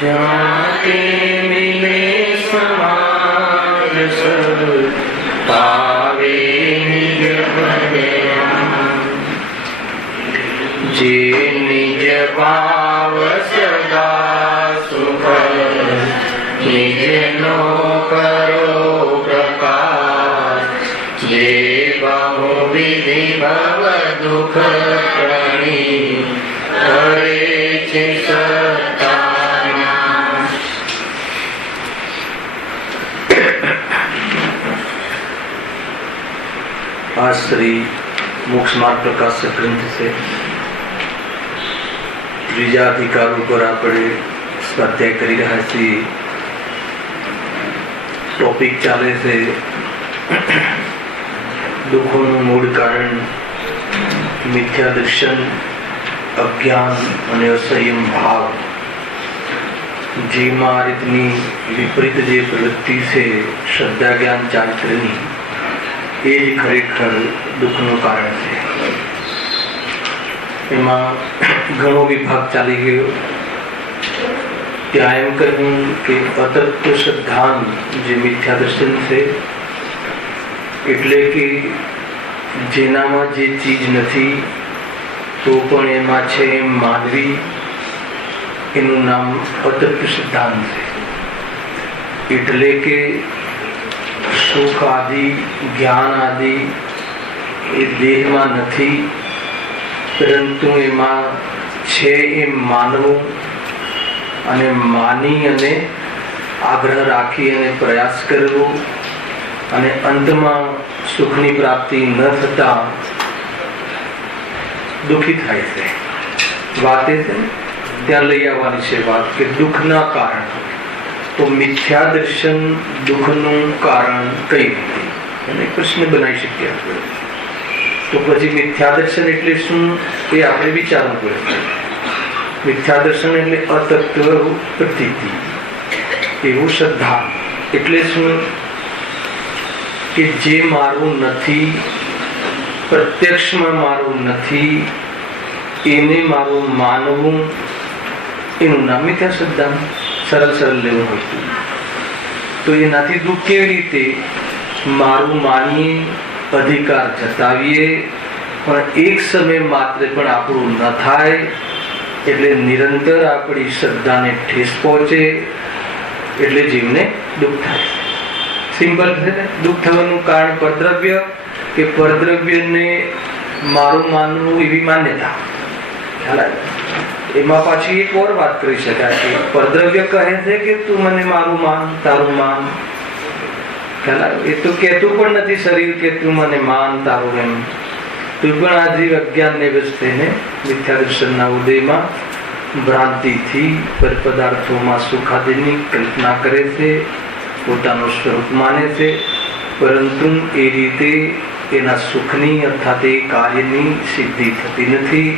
जाते मिले समाज सब पावे निज भजन जे निज भाव सदा सुख निज नो करो प्रकाश जे बहु विधि भव दुख प्रणी करे छे आज श्री मोक्ष मार्ग प्रकाशक ग्रंथ से त्रीजा अधिकार पर આપણે સ્વાધ્યાય કરી રહ્યા છીએ. ટોપિક ચાલે છે દુઃખોનું મૂળ કારણ મિથ્યા દર્શન, અજ્ઞાન અને અસંયમ ભાવ. જેમાં આ રીતની વિપરીત જે પ્રવૃત્તિ છે શ્રદ્ધા જ્ઞાન ચારિત્ર્યની, એ જ ખરેખર દુઃખનું કારણ છે. એમાં ઘણો વિભાગ ચાલી ગયો. ત્યાં એમ કહ્યું કે અતત્વ શ્રદ્ધાન જે મિથ્યા દર્શન છે, એટલે કે જેનામાં જે ચીજ નથી તો પણ એમાં છે એમ માનવી, એનું નામ અતત્વ સિદ્ધાંત છે. એટલે કે સુખ આદિ, જ્ઞાન આદિ એ દેહમાં નથી, પરંતુ એમાં છે એમ માનવું અને માની અને આગ્રહ રાખી અને પ્રયાસ કરવો અને અંતમાં સુખની પ્રાપ્તિ ન થતા દુઃખી થાય છે. વાત એ છે ત્યાં લઈ આવવાની છે વાત કે દુઃખના કારણ. તો મિથ્યા દર્શન દુઃખનું કારણ કઈ રીતે એને પ્રશ્ન બનાવી શકીએ આપણે. તો પછી મિથ્યા દર્શન એટલે શું એ આપણે વિચારવું પડે. મિથ્યા દર્શન એટલે અતત્વ પ્રતીતિ, એવું શ્રદ્ધા એટલે શું કે જે મારું નથી, પ્રત્યક્ષમાં મારું નથી, એને મારું માનવું, એનું નામ મિથ્યા શ્રદ્ધા. સરળ સરળ લેવું હોય તો એનાથી દુઃખ કેવી રીતે? મારું માનીએ, અધિકાર જતાવીએ, પણ એક સમય માત્ર પણ આપણું ન થાય, એટલે નિરંતર આપણી શ્રદ્ધાને ઠેસ પહોંચે, એટલે જીવને દુઃખ થાય. સિમ્પલ છે ને. દુઃખ થવાનું કારણ પરદ્રવ્ય કે પરદ્રવ્યને મારું માનવું એવી માન્યતા. ખ્યાલ આવે? એમાં પાછી એક ઓર વાત કરી શકાય કે પરદ્રવ્ય કહે છે કે તું મને મારું માન, તારું માન. ખ્યાલ આવે? એ તો કહેતું પણ નથી શરીર કે તું મને માન, તારું એમ. તું પણ આ જીવ અજ્ઞાનને વશ થઈને મિથ્યા દર્શનના ઉદયમાં ભ્રાંતિથી પર પદાર્થોમાં સુખાદિની કલ્પના કરે છે, પોતાનું સ્વરૂપ માને છે, પરંતુ એ રીતે એના સુખની અર્થાત એ કાર્યની સિદ્ધિ થતી નથી.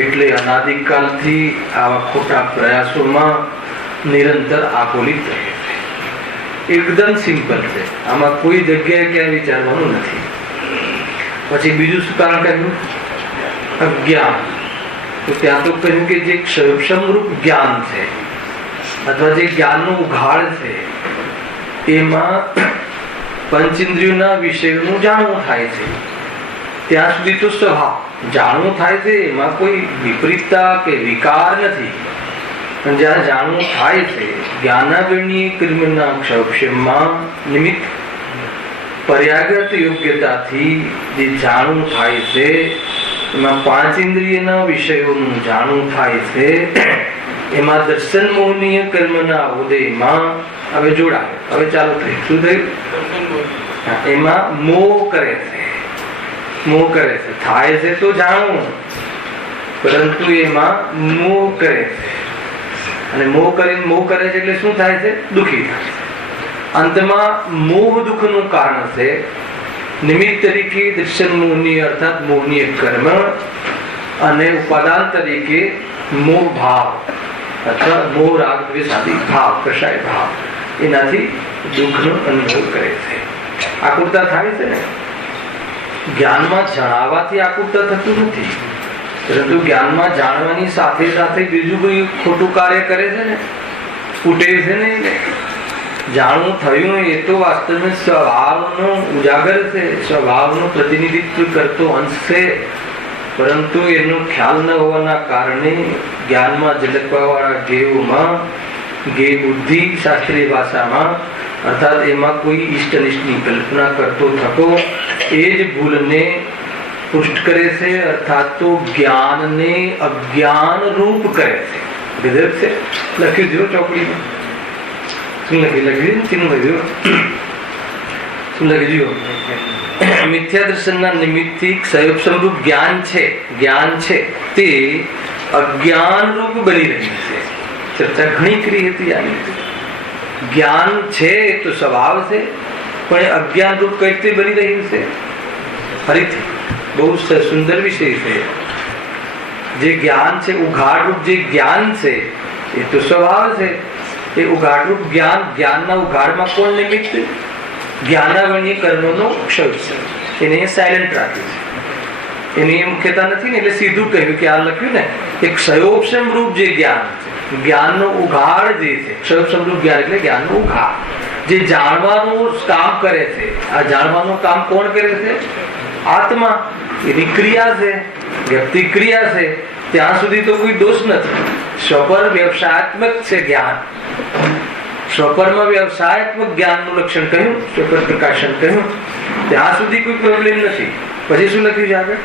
એટલે અનાદિકાલથી આવા ખોટા પ્રયાસોમાં નિરંતર આકોલિત રહે છે. એકદમ સિમ્પલ છે. આમાં કોઈ જગ્યાએ ક્યાં વિચારવાનું નથી. પછી બીજું શું કારણ કહ્યું? અજ્ઞાન. તો ત્યાં તો કહ્યું કે જે સમરૂપ જ્ઞાન છે અથવા જે જ્ઞાનનો ઉઘાડ છે, એમાં પંચેન્દ્રિયોના વિષયોનું જાણવું થાય છે. ત્યાં સુધી તો સ્વભાવ જાણવું થાય છે, એમાં કોઈ વિપરીતતા કે વિકાર નથી. પણ જ્યારે જાણવું થાય છે, જ્ઞાનાવરણીય કર્મના ક્ષૌક્ષમાં નિમિત્ત પર્યાગત યોગ્યતાથી જે જાણવું થાય છે, એમાં પાંચેન્દ્રિયના વિષયોનું જાણવું થાય છે. એમાં દર્શન મોહનીય કર્મના ઉદયમાં હવે જોડાય. હવે ચાલુ થયું. શું થયું? એમાં મોહ કરે છે. મોહ કરે છે. થાય છે તો જાણવું, પરંતુ એમાં મોહ કરે છે. અને મોહ કરે છે એટલે શું થાય છે? દુઃખી થાય છે. અંતમાં મોહ દુઃખનું કારણ છે. નિમિત્ત તરીકે દર્શન મોહનીય અર્થાત મોહનીય કર્મ અને ઉપાદાન તરીકે મોહ ભાવ અથવા મોહ રાગ દ્વેષ આદિ ભાવ, કષાય ભાવ, એનાથી દુઃખનો અનુભવ કરે છે. આકુરતા થાય છે ને. જ્ઞાનમાં જણાવવાથી આકુરતા થતું નથી, પરંતુ જ્ઞાનમાં જાણવાની સાથે સાથે બીજું કોઈ ખોટું કાર્ય કરે છે ને, ફૂટે છે ને. જાણવું થયું એ તો વાસ્તવમાં સ્વભાવનો ઉજાગર છે, સ્વભાવનું પ્રતિનિધિત્વ કરતો અંશ છે, પરંતુ એનો ખ્યાલ ન હોવાના કારણે જ્ઞાનમાં ઝલકવા વાળા ગેવમાં ગે બુદ્ધિ શાસ્ત્રીય ભાષામાં અર્થાત એમાં કોઈ ઈષ્ટનિષ્ઠની કલ્પના કરતો થકો એ જ ભૂલને પુષ્ટ કરે છે, અર્થાત તો જ્ઞાનને અજ્ઞાન રૂપ કરે છે. ગજબ છે. લખ્યું જો ચોપડીમાં શું લખ્યું? મિથ્યા દર્શનના નિમિત્તથી ક્ષયોપસમરૂપ જ્ઞાન છે તે અજ્ઞાન રૂપ બની રહ્યું છે. ચર્ચા ઘણી કરી હતી આની. જ્ઞાન છે તો સ્વભાવ છે, પણ અજ્ઞાન રૂપ કઈ રીતે બની રહ્યું છે? ફરીથી બહુ સુંદર વિષય છે. જે જ્ઞાન છે ઉઘાડ રૂપ જે જ્ઞાન છે એ તો સ્વભાવ છે. એ ઉઘાડ રૂપ જ્ઞાનના ઉઘાડમાં કોણ નિમિત્ત? જ્ઞાનાવરણીય કર્મનો ક્ષય છે. એને સાયલેન્ટ રાખ્યું છે, એની એ મુખ્યતા નથી ને, એટલે સીધું કહ્યું કે આ લખ્યું ને એક ક્ષયોપશમ રૂપ જે જ્ઞાન છે, જ્ઞાનનો ઉઘાડ જે છે, ક્ષયોપશમ રૂપ જ્ઞાન એટલે જ્ઞાનનો ઉઘાડ જે જાણવાનું કામ કરે છે. આ જાણવાનું કામ કોણ કરે છે? આત્મા. એની ક્રિયા છે, વ્યક્તિ ક્રિયા છે. ત્યાં સુધી તો કોઈ દોષ નથી. સ્વપર વ્યવસાયાત્મક છે જ્ઞાન. સ્વપરમાં વ્યવસાયાત્મક જ્ઞાનનું લક્ષણ કહ્યું, સ્વપર પ્રકાશન કહ્યું, ત્યાં સુધી કોઈ પ્રોબ્લેમ નથી. પછી શું લખ્યું છે આગળ?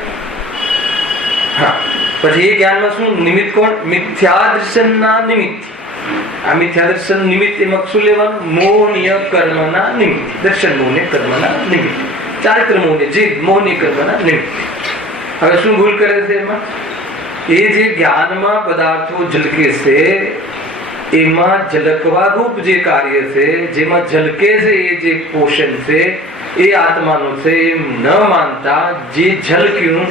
હા, પછી એ જ્ઞાનમાં શું નિમિત્ત કોણ? મિથ્યા દર્શનના નિમિત્ત. આ મિથ્યા દર્શન નિમિત્ત એમાં શું લેવાનું? મોહનીય કર્મના નિમિત્ત. દર્શન મોહનીય કર્મના નિમિત્ત, ચારિત્ર મોહનીય જે મોહનીય કર્મના નિમિત્ત. હવે શું ભૂલ કરે છે એમાં? એ જે જ્ઞાનમાં પદાર્થો ઝલકે છે એમાં ઝલકવા રૂપ જે કાર્ય છે, જેમાં ઝલકે છે એ જે પોષણ છે એ આત્માનું છે એમ ન માનતા જે ઝલક્યું,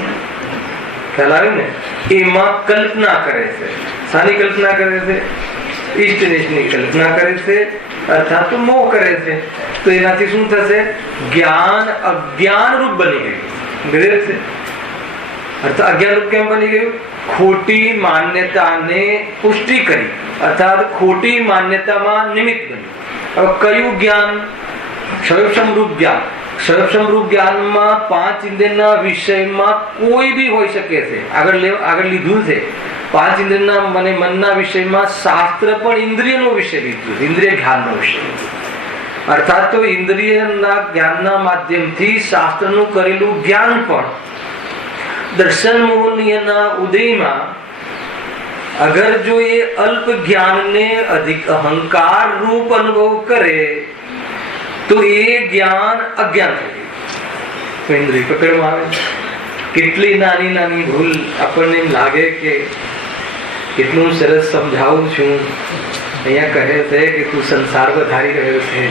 ખ્યાલ આવ્યું ને, એમાં કલ્પના કરે છે. શાની કલ્પના કરે છે? ઈષ્ટનિષ્ઠની કલ્પના કરે છે, અર્થાત તો મોહ કરે છે. તો એનાથી શું થશે? જ્ઞાન અજ્ઞાન રૂપ બની ગયું. ગ્રેટ છે. અર્થાત અજ્ઞાન રૂપ કેમ બની ગયું? ખોટી માન્યતાને પુષ્ટિ કરી, અર્થાત ખોટી માન્યતામાં નિમિત્ત બન્યું. હવે કયું જ્ઞાન? ક્ષયોપસમરૂપ જ્ઞાન. ક્ષયોપસમરૂપ જ્ઞાનમાં પાંચ ઇન્દ્રિયના વિષયમાં કોઈ બી હોઈ શકે છે. આગળ લીધું છે. પાંચ ઇન્દ્રિયના મને મનના વિષયમાં શાસ્ત્ર પણ ઇન્દ્રિયનો વિષય લીધું, ઇન્દ્રિય જ્ઞાનનો વિષય. અર્થાત તો ઇન્દ્રિયના જ્ઞાનના માધ્યમથી શાસ્ત્રનું કરેલું જ્ઞાન પણ દર્શન મોહનીયના ઉદયમાં અગર જો એ અલ્પ જ્ઞાનને અધિક અહંકાર રૂપ અનુભવ કરે તો એ જ્ઞાન અજ્ઞાન થઈ ગયું. ઇન્દ્રિય પકડમાં આવે. કેટલી નાની નાની ભૂલ આપણને એમ લાગે કે કેટલું સરસ સમજાવું છું, અહીંયા કહે છે કે તું સંસાર વધારી રહ્યો છે,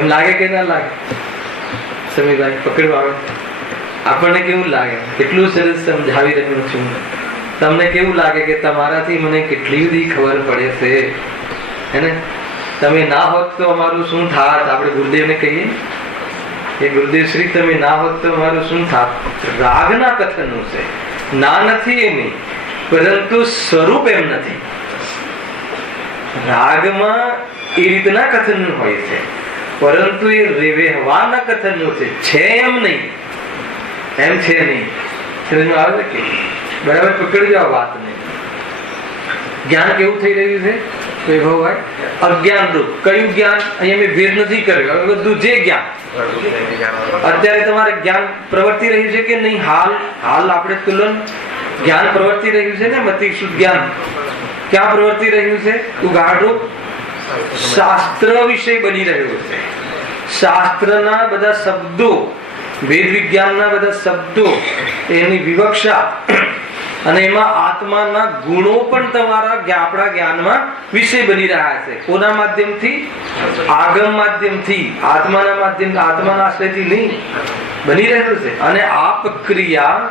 એમ લાગે કે ના લાગે? સમીભાઈ પકડવા આવે. આપણને કેવું લાગે? કેટલું સરસ સમજાવી રહ્યો છું. તમને કેવું લાગે કે તમારાથી મને કેટલી બધી ખબર પડે છે, હે ને? તમે ના હોત તો અમારું શું થાત? આપણે ગુરુદેવને કહીએ કે ગુરુદેવ શ્રી તમે ના હોત તો અમારું શું થાત? રાગના કથનનું છે. ના નથી એની, પરંતુ સ્વરૂપ એમ નથી. રાગમાં એ રીતના કથનનું હોય છે, પરંતુ એ વ્યવહારના કથનનું છે એમ નહીં. એમ છે નહીં. સમજમાં આવે કે બરાબર પકડજો આ વાતને. જ્ઞાન કેવું થઈ રહ્યું છે? વૈભવભાઈ, અજ્ઞાન રૂપ. કયું જ્ઞાન? અહીંયા મેં ભેદ નથી કર્યો. હવે બધું જે જ્ઞાન અત્યારે તમારે જ્ઞાન પ્રવર્તી રહ્યું છે કે નહીં? હાલ આપણે તુલન જ્ઞાન પ્રવર્તી રહ્યું છે ને? મતિ શુદ્ધ જ્ઞાન ક્યાં પ્રવર્તી રહ્યું છે? ઉઘાડ રૂપ શાસ્ત્ર વિષય બની રહ્યું છે. શાસ્ત્રના બધા શબ્દો, વેદ વિજ્ઞાનના બધા શબ્દો, એની વિવક્ષા અને એમાં આત્માના ગુણો પણ તમારા આપણા જ્ઞાનમાં વિષય બની રહ્યા છે. કોના માધ્યમથી? આગમ માધ્યમથી, આત્માના માધ્યમથી, આત્માના આશ્રયથી નહીં બની રહ્યું છે. અને આ પ્રક્રિયા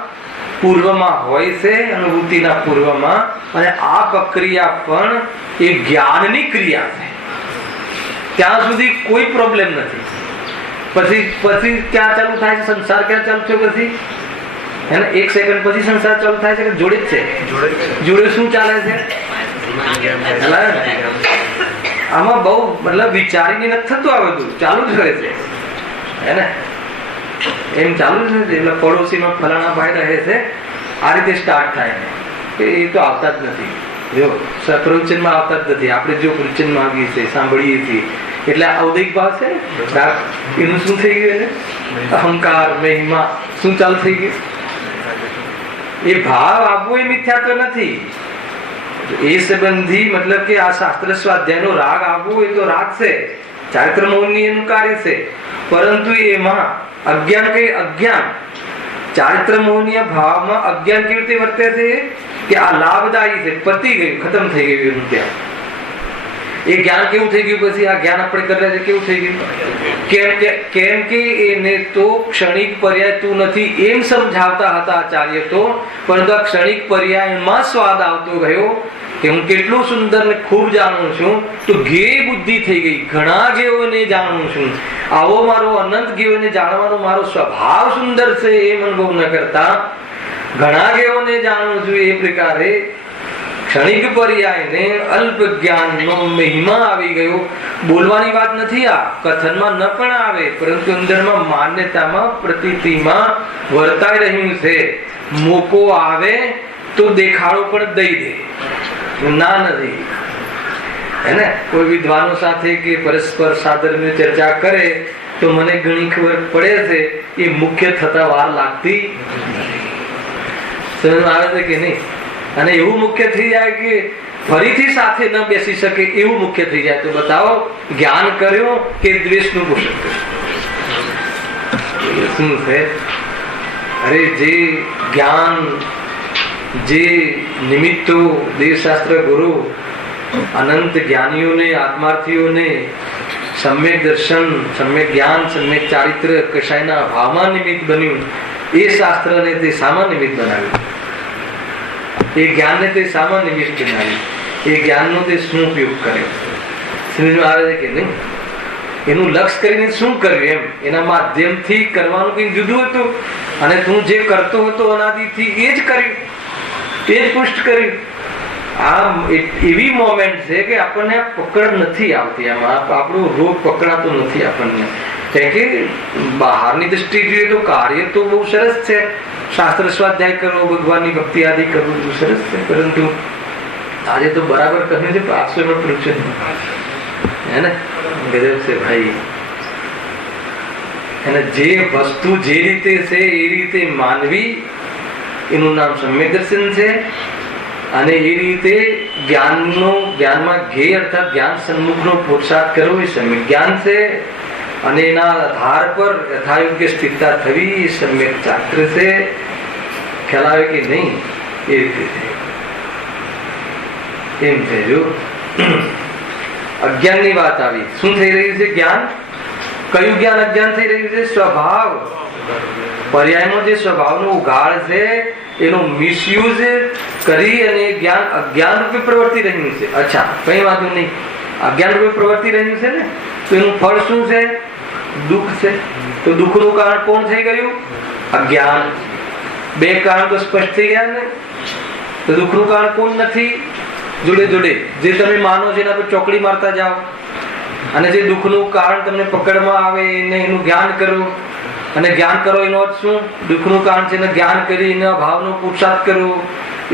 પૂર્વમાં હોય છે, અનુભૂતિના પૂર્વમાં. અને આ પ્રક્રિયા પણ એ જ્ઞાનની ક્રિયા છે. ત્યાં સુધી કોઈ પ્રોબ્લેમ નથી. પછી ક્યાં ચાલુ થાય છે સંસાર? ક્યાં ચાલુ થયો પછી? હે ને, 1 સેકન્ડ પછી સંસાર ચાલુ થાય છે કે જોડે જ છે? જોડે શું ચાલે છે? આમાં બહુ મતલબ વિચારીને નથી થતું, આ બધું ચાલુ જ રહે છે. હે ને, એમ ચાલુ જ નથી. એટલે પડોશીમાં ફલાણા ભાઈ રહે છે, આ રીતે સ્ટાર્ટ થાય. એ તો આવતા જ નથી. જો પ્રવચનમાં આવતા જ નથી. આપણે જો પ્રવચનમાં આવીએ છીએ, સાંભળીએ છીએ, એટલે ઔદૈક ભાવ છે ને, એનું શું થઈ ગયું? અહંકાર, મહિમા શું ચાલુ થઈ ગયું? એ ભાવ આપવો એ મિથ્યાત્વ નથી. એ સંબંધી મતલબ કે આ શાસ્ત્ર સ્વાધ્યાયનો રાગ આવવો એ તો રાગ છે, ચારિત્ર મૌનની એનું કાર્ય છે. પરંતુ એમાં અજ્ઞાન કે અજ્ઞાન, ચારિત્ર મૌનીય ભાવમાં અજ્ઞાન કેવી રીતે વર્તે છે કે આ લાભદાયી છે, પતી ગયું, ખતમ થઈ ગયું એનું જ્ઞાન. એ જ્ઞાન કેવું થઈ ગયું પછી? આ જ્ઞાન આપણે કર્યા છે કેવું થઈ ગયું? કેમ કે એને તો ક્ષણિક પર્યાય તું નથી એમ સમજાવતા હતા આચાર્ય તો, પરંતુ આ ક્ષણિક પર્યાયમાં સ્વાદ આવતો ગયો કે હું કેટલું સુંદર ને ખૂબ જાણું છું, તો ગેય બુદ્ધિ થઈ ગઈ. ઘણા ગેયોને જાણું છું, આવો મારો અનંત ગેયોને જાણવાનો મારો સ્વભાવ સુંદર છે એમ અનુભવ ન કરતા ઘણા ગેયોને જાણું છું. એ પ્રકારે ક્ષણિક પર્યાયને અલ્પ જ્ઞાનનો મહિમા આવી ગયો. બોલવાની વાત નથી, આ કથનમાં ન પણ આવે, પરંતુ અંદરમાં માન્યતામાં, પ્રતીતિમાં વર્તાઈ રહ્યું છે. મોકો આવે તો દેખાડો પણ દઈ દે, ના નથી. હે ને, કોઈ વિદ્વાનો સાથે કે પરસ્પર સાદરની ચર્ચા કરે તો મને ઘણી ખબર પડે છે એ મુખ્ય થતા વાર લાગતી સમજ આવે છે કે નહીં? અને એવું મુખ્ય થઈ જાય કે ફરીથી સાથે ન બેસી શકે એવું મુખ્ય થઈ જાય તો બતાવો જ્ઞાન કર્યો કે દ્વેષનું પોષણ કર્યું? શું છે? અરે જે જ્ઞાન, જે નિમિત્તો દેવશાસ્ત્ર ગુરુ અનંત જ્ઞાનીઓને, આત્માર્થીઓને સમ્યક દર્શન, સમ્યક જ્ઞાન, સમ્યક ચારિત્ર કશાયના ભાવમાં નિમિત્ત બન્યું, એ શાસ્ત્રને તે સામા નિમિત્ત બનાવ્યું. એ જ્ઞાનને તે સામા નિમિત્ત બનાવ્યું. એ જ્ઞાનનો તે શું ઉપયોગ કર્યો? સમજમાં આવે છે કે નહીં? એનું લક્ષ્ય કરીને શું કર્યું એમ, એના માધ્યમથી કરવાનું કંઈક જુદું હતું, અને તું જે કરતો હતો અનાદિથી એ જ કર્યું, એ જ પુષ્ટ કર્યું. આ એવી મોમેન્ટ છે કે આપણને આ પકડ નથી આવતી, આમાં આપણો રોગ પકડાતો નથી આપણને. કારણ કે બહારની દ્રષ્ટિ જોઈએ તો કાર્ય તો બહુ સરસ છે, શાસ્ત્ર સ્વાધ્યાય કરવો, ભગવાનની ભક્તિ આદિ કરવું બહુ સરસ છે, પરંતુ આજે તો બરાબર કહ્યું છે 500 પ્રવચન, હે ને, ગજબ છે ભાઈ. અને જે વસ્તુ જે રીતે છે એ રીતે માનવી, એનું નામ સમ્યક દર્શન છે. અને એ રીતે જ્ઞાનમાં ધ્યેય અર્થાત જ્ઞાન સન્મુખનો પુરુષાર્થ કરવો એ સમ્યક જ્ઞાન છે. અને એના આધાર પર યથાયોગ્ય સ્થિરતા થવી એ સમ્યક ચારિત્ર છે. ખ્યાલ આવે કે નહીં? એ રીતે છે. એમ છે. જો અજ્ઞાનની વાત આવી, શું થઈ રહ્યું છે? જ્ઞાન. કયું જ્ઞાન અજ્ઞાન થઈ રહ્યું છે? સ્વભાવ. પર્યાયમાં જે સ્વભાવનો ઉઘાડ છે એનો મિસયુઝ કરી અને જ્ઞાન અજ્ઞાન રૂપે પ્રવર્તી રહ્યું છે. અચ્છા, કઈ વાંધો નહીં, અજ્ઞાન રૂપે પ્રવર્તી રહ્યું છે ને, તો એનું ફળ શું છે? દુઃખ છે. તો દુઃખનું કારણ કોણ થઈ ગયું? અજ્ઞાન. બે કારણ તો સ્પષ્ટ થઈ ગયા ને. તો દુઃખનું કારણ કોણ નથી? જોડે જોડે જે તમે માનો છો એના પર ચોકડી મારતા જાઓ, અને જે દુઃખનું કારણ તમને પકડમાં આવે એને એનું જ્ઞાન કરો. અને જ્ઞાન કરો એનો અર્થ શું? દુઃખનું કારણ છે એને જ્ઞાન કરી એના ભાવનો પુરુષાર્થ કરો.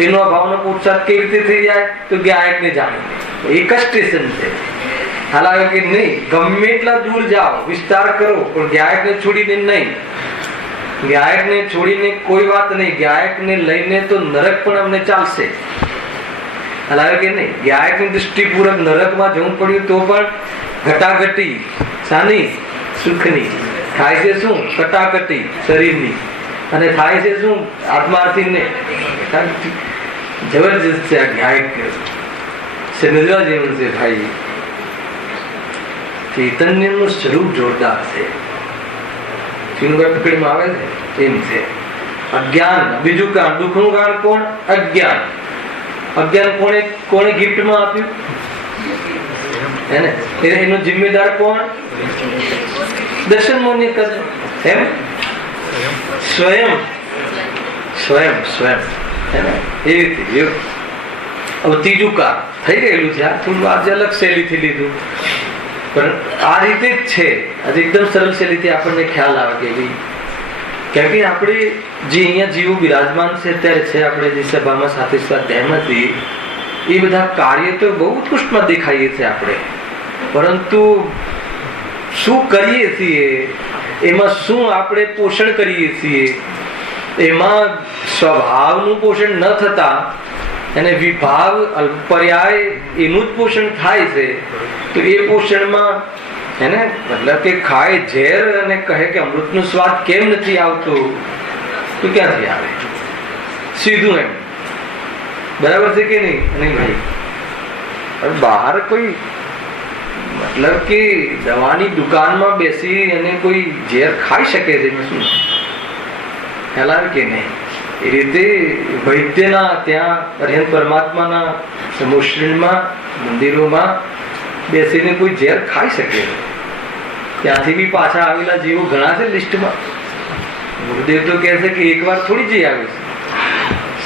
એનો ભાવનો પુરુષાર્થ કેવી રીતે થઈ જાય? તો જ્ઞાયકને જાણીને. એક જ સ્ટેશન છે. હાલાવે કે નહીં, ગમે એટલા દૂર જાઓ, વિસ્તાર કરો, પણ જ્ઞાયકને છોડીને નહીં. જ્ઞાયકને છોડીને કોઈ વાત નહીં. જ્ઞાયકને લઈને તો નરક પણ અમને ચાલશે. હાલાવે કે નહીં? જ્ઞાયકની દૃષ્ટિપૂર્વક નરકમાં જવું પડ્યું તો પણ ઘટાઘટી શાની? સુખની. થાય છે શું? કટાકટી શરીરની. અને થાય છે શું? આત્માર્થીને. જબરજસ્ત છે આ જ્ઞાયક. સમજવા જેવું છે ભાઈ. ચૈતન્યનું સ્વરૂપ જોરદાર છે. પકડીમાં આવે છે એમ છે. અજ્ઞાન. બીજું કારણ, દુઃખનું કારણ કોણ? અજ્ઞાન. અજ્ઞાન કોણે ગિફ્ટમાં આપ્યું? એને એનો જિમ્મેદાર કોણ? દર્શન મોની કરે એમ સ્વયં સ્વયં સ્વયં એ રીતે હવે ત્રીજું કાર થઈ ગયેલું છે. આ થોડું આજે અલગ શૈલીથી લીધું, પણ આ રીતે જ છે. આજે એકદમ સરળ શૈલીથી આપણને ખ્યાલ આવે કે ભાઈ, કેમ કે આપણે જે અહીંયા જીવો બિરાજમાન છે અત્યારે છે, આપણે જે સભામાં સાથે સ્વાધ્યાય નથી, એ બધા કાર્ય તો બહુ ઉત્કૃષ્ટમાં દેખાઈએ છીએ આપણે, પરંતુ શું કરીએ છીએ, એમાં શું આપણે પોષણ કરીએ છીએ, એમાં સ્વભાવનું પોષણ ન થતા અને વિભાવ પર્યાય એનું જ પોષણ થાય છે. તો એ પોષણમાં એને મતલબ કે ખાય ઝેર અને કહે કે અમૃતનો સ્વાદ કેમ નથી આવતો, તો ક્યાંથી આવે? સીધું એમ બરાબર છે કે નહીં? નહીં ભાઈ, બહાર કોઈ મતલબ કે દવાની દુકાનમાં બેસી અને કોઈ ઝેર ખાઈ શકે છે, શું ખ્યાલ આવે કે નહીં? એ રીતે વૈદ્યના ત્યાં અર્યંત પરમાત્માના સમુશ્રીમાં મંદિરોમાં બેસીને કોઈ ઝેર ખાઈ શકે. ત્યાંથી બી પાછા આવેલા જીવો ઘણા છે લિસ્ટમાં. ગુરુદેવ તો કહે છે કે એકવાર થોડી જઈ આવે છે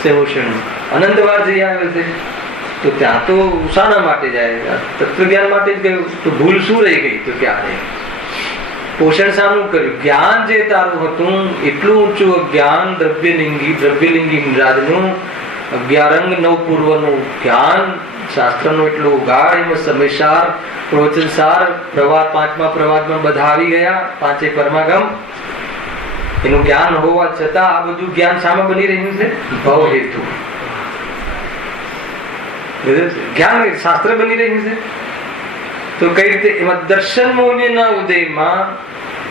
સેવોષણમાં, અનંતવાર જઈ આવે છે. તો ત્યાં તો શાના માટે જાય? તત્વજ્ઞાન માટે જ ગયું. તો ભૂલ શું રહી ગઈ? તો ક્યારે પોષણ શાનું કર્યું? જ્ઞાન જે તારું હતું એટલું ઊંચું જ્ઞાન, દ્રવ્યલિંગી રાજનું અગિયારંગ નવપૂર્વનું જ્ઞાન, શાસ્ત્રનો એટલો ઉગાડ, એમાં સમયસાર પ્રવચનસાર પ્રવાદ, પાંચમા પ્રવાદમાં બધા આવી ગયા, પાંચે પરમાગમ, એનું જ્ઞાન હોવા છતાં આ બધું જ્ઞાન શામાં બની રહ્યું છે? ભવ હેતુ જ્ઞાન શાસ્ત્ર બની રહ્યું છે. તો કઈ રીતે? એમાં દર્શન મોહનીના ઉદયમાં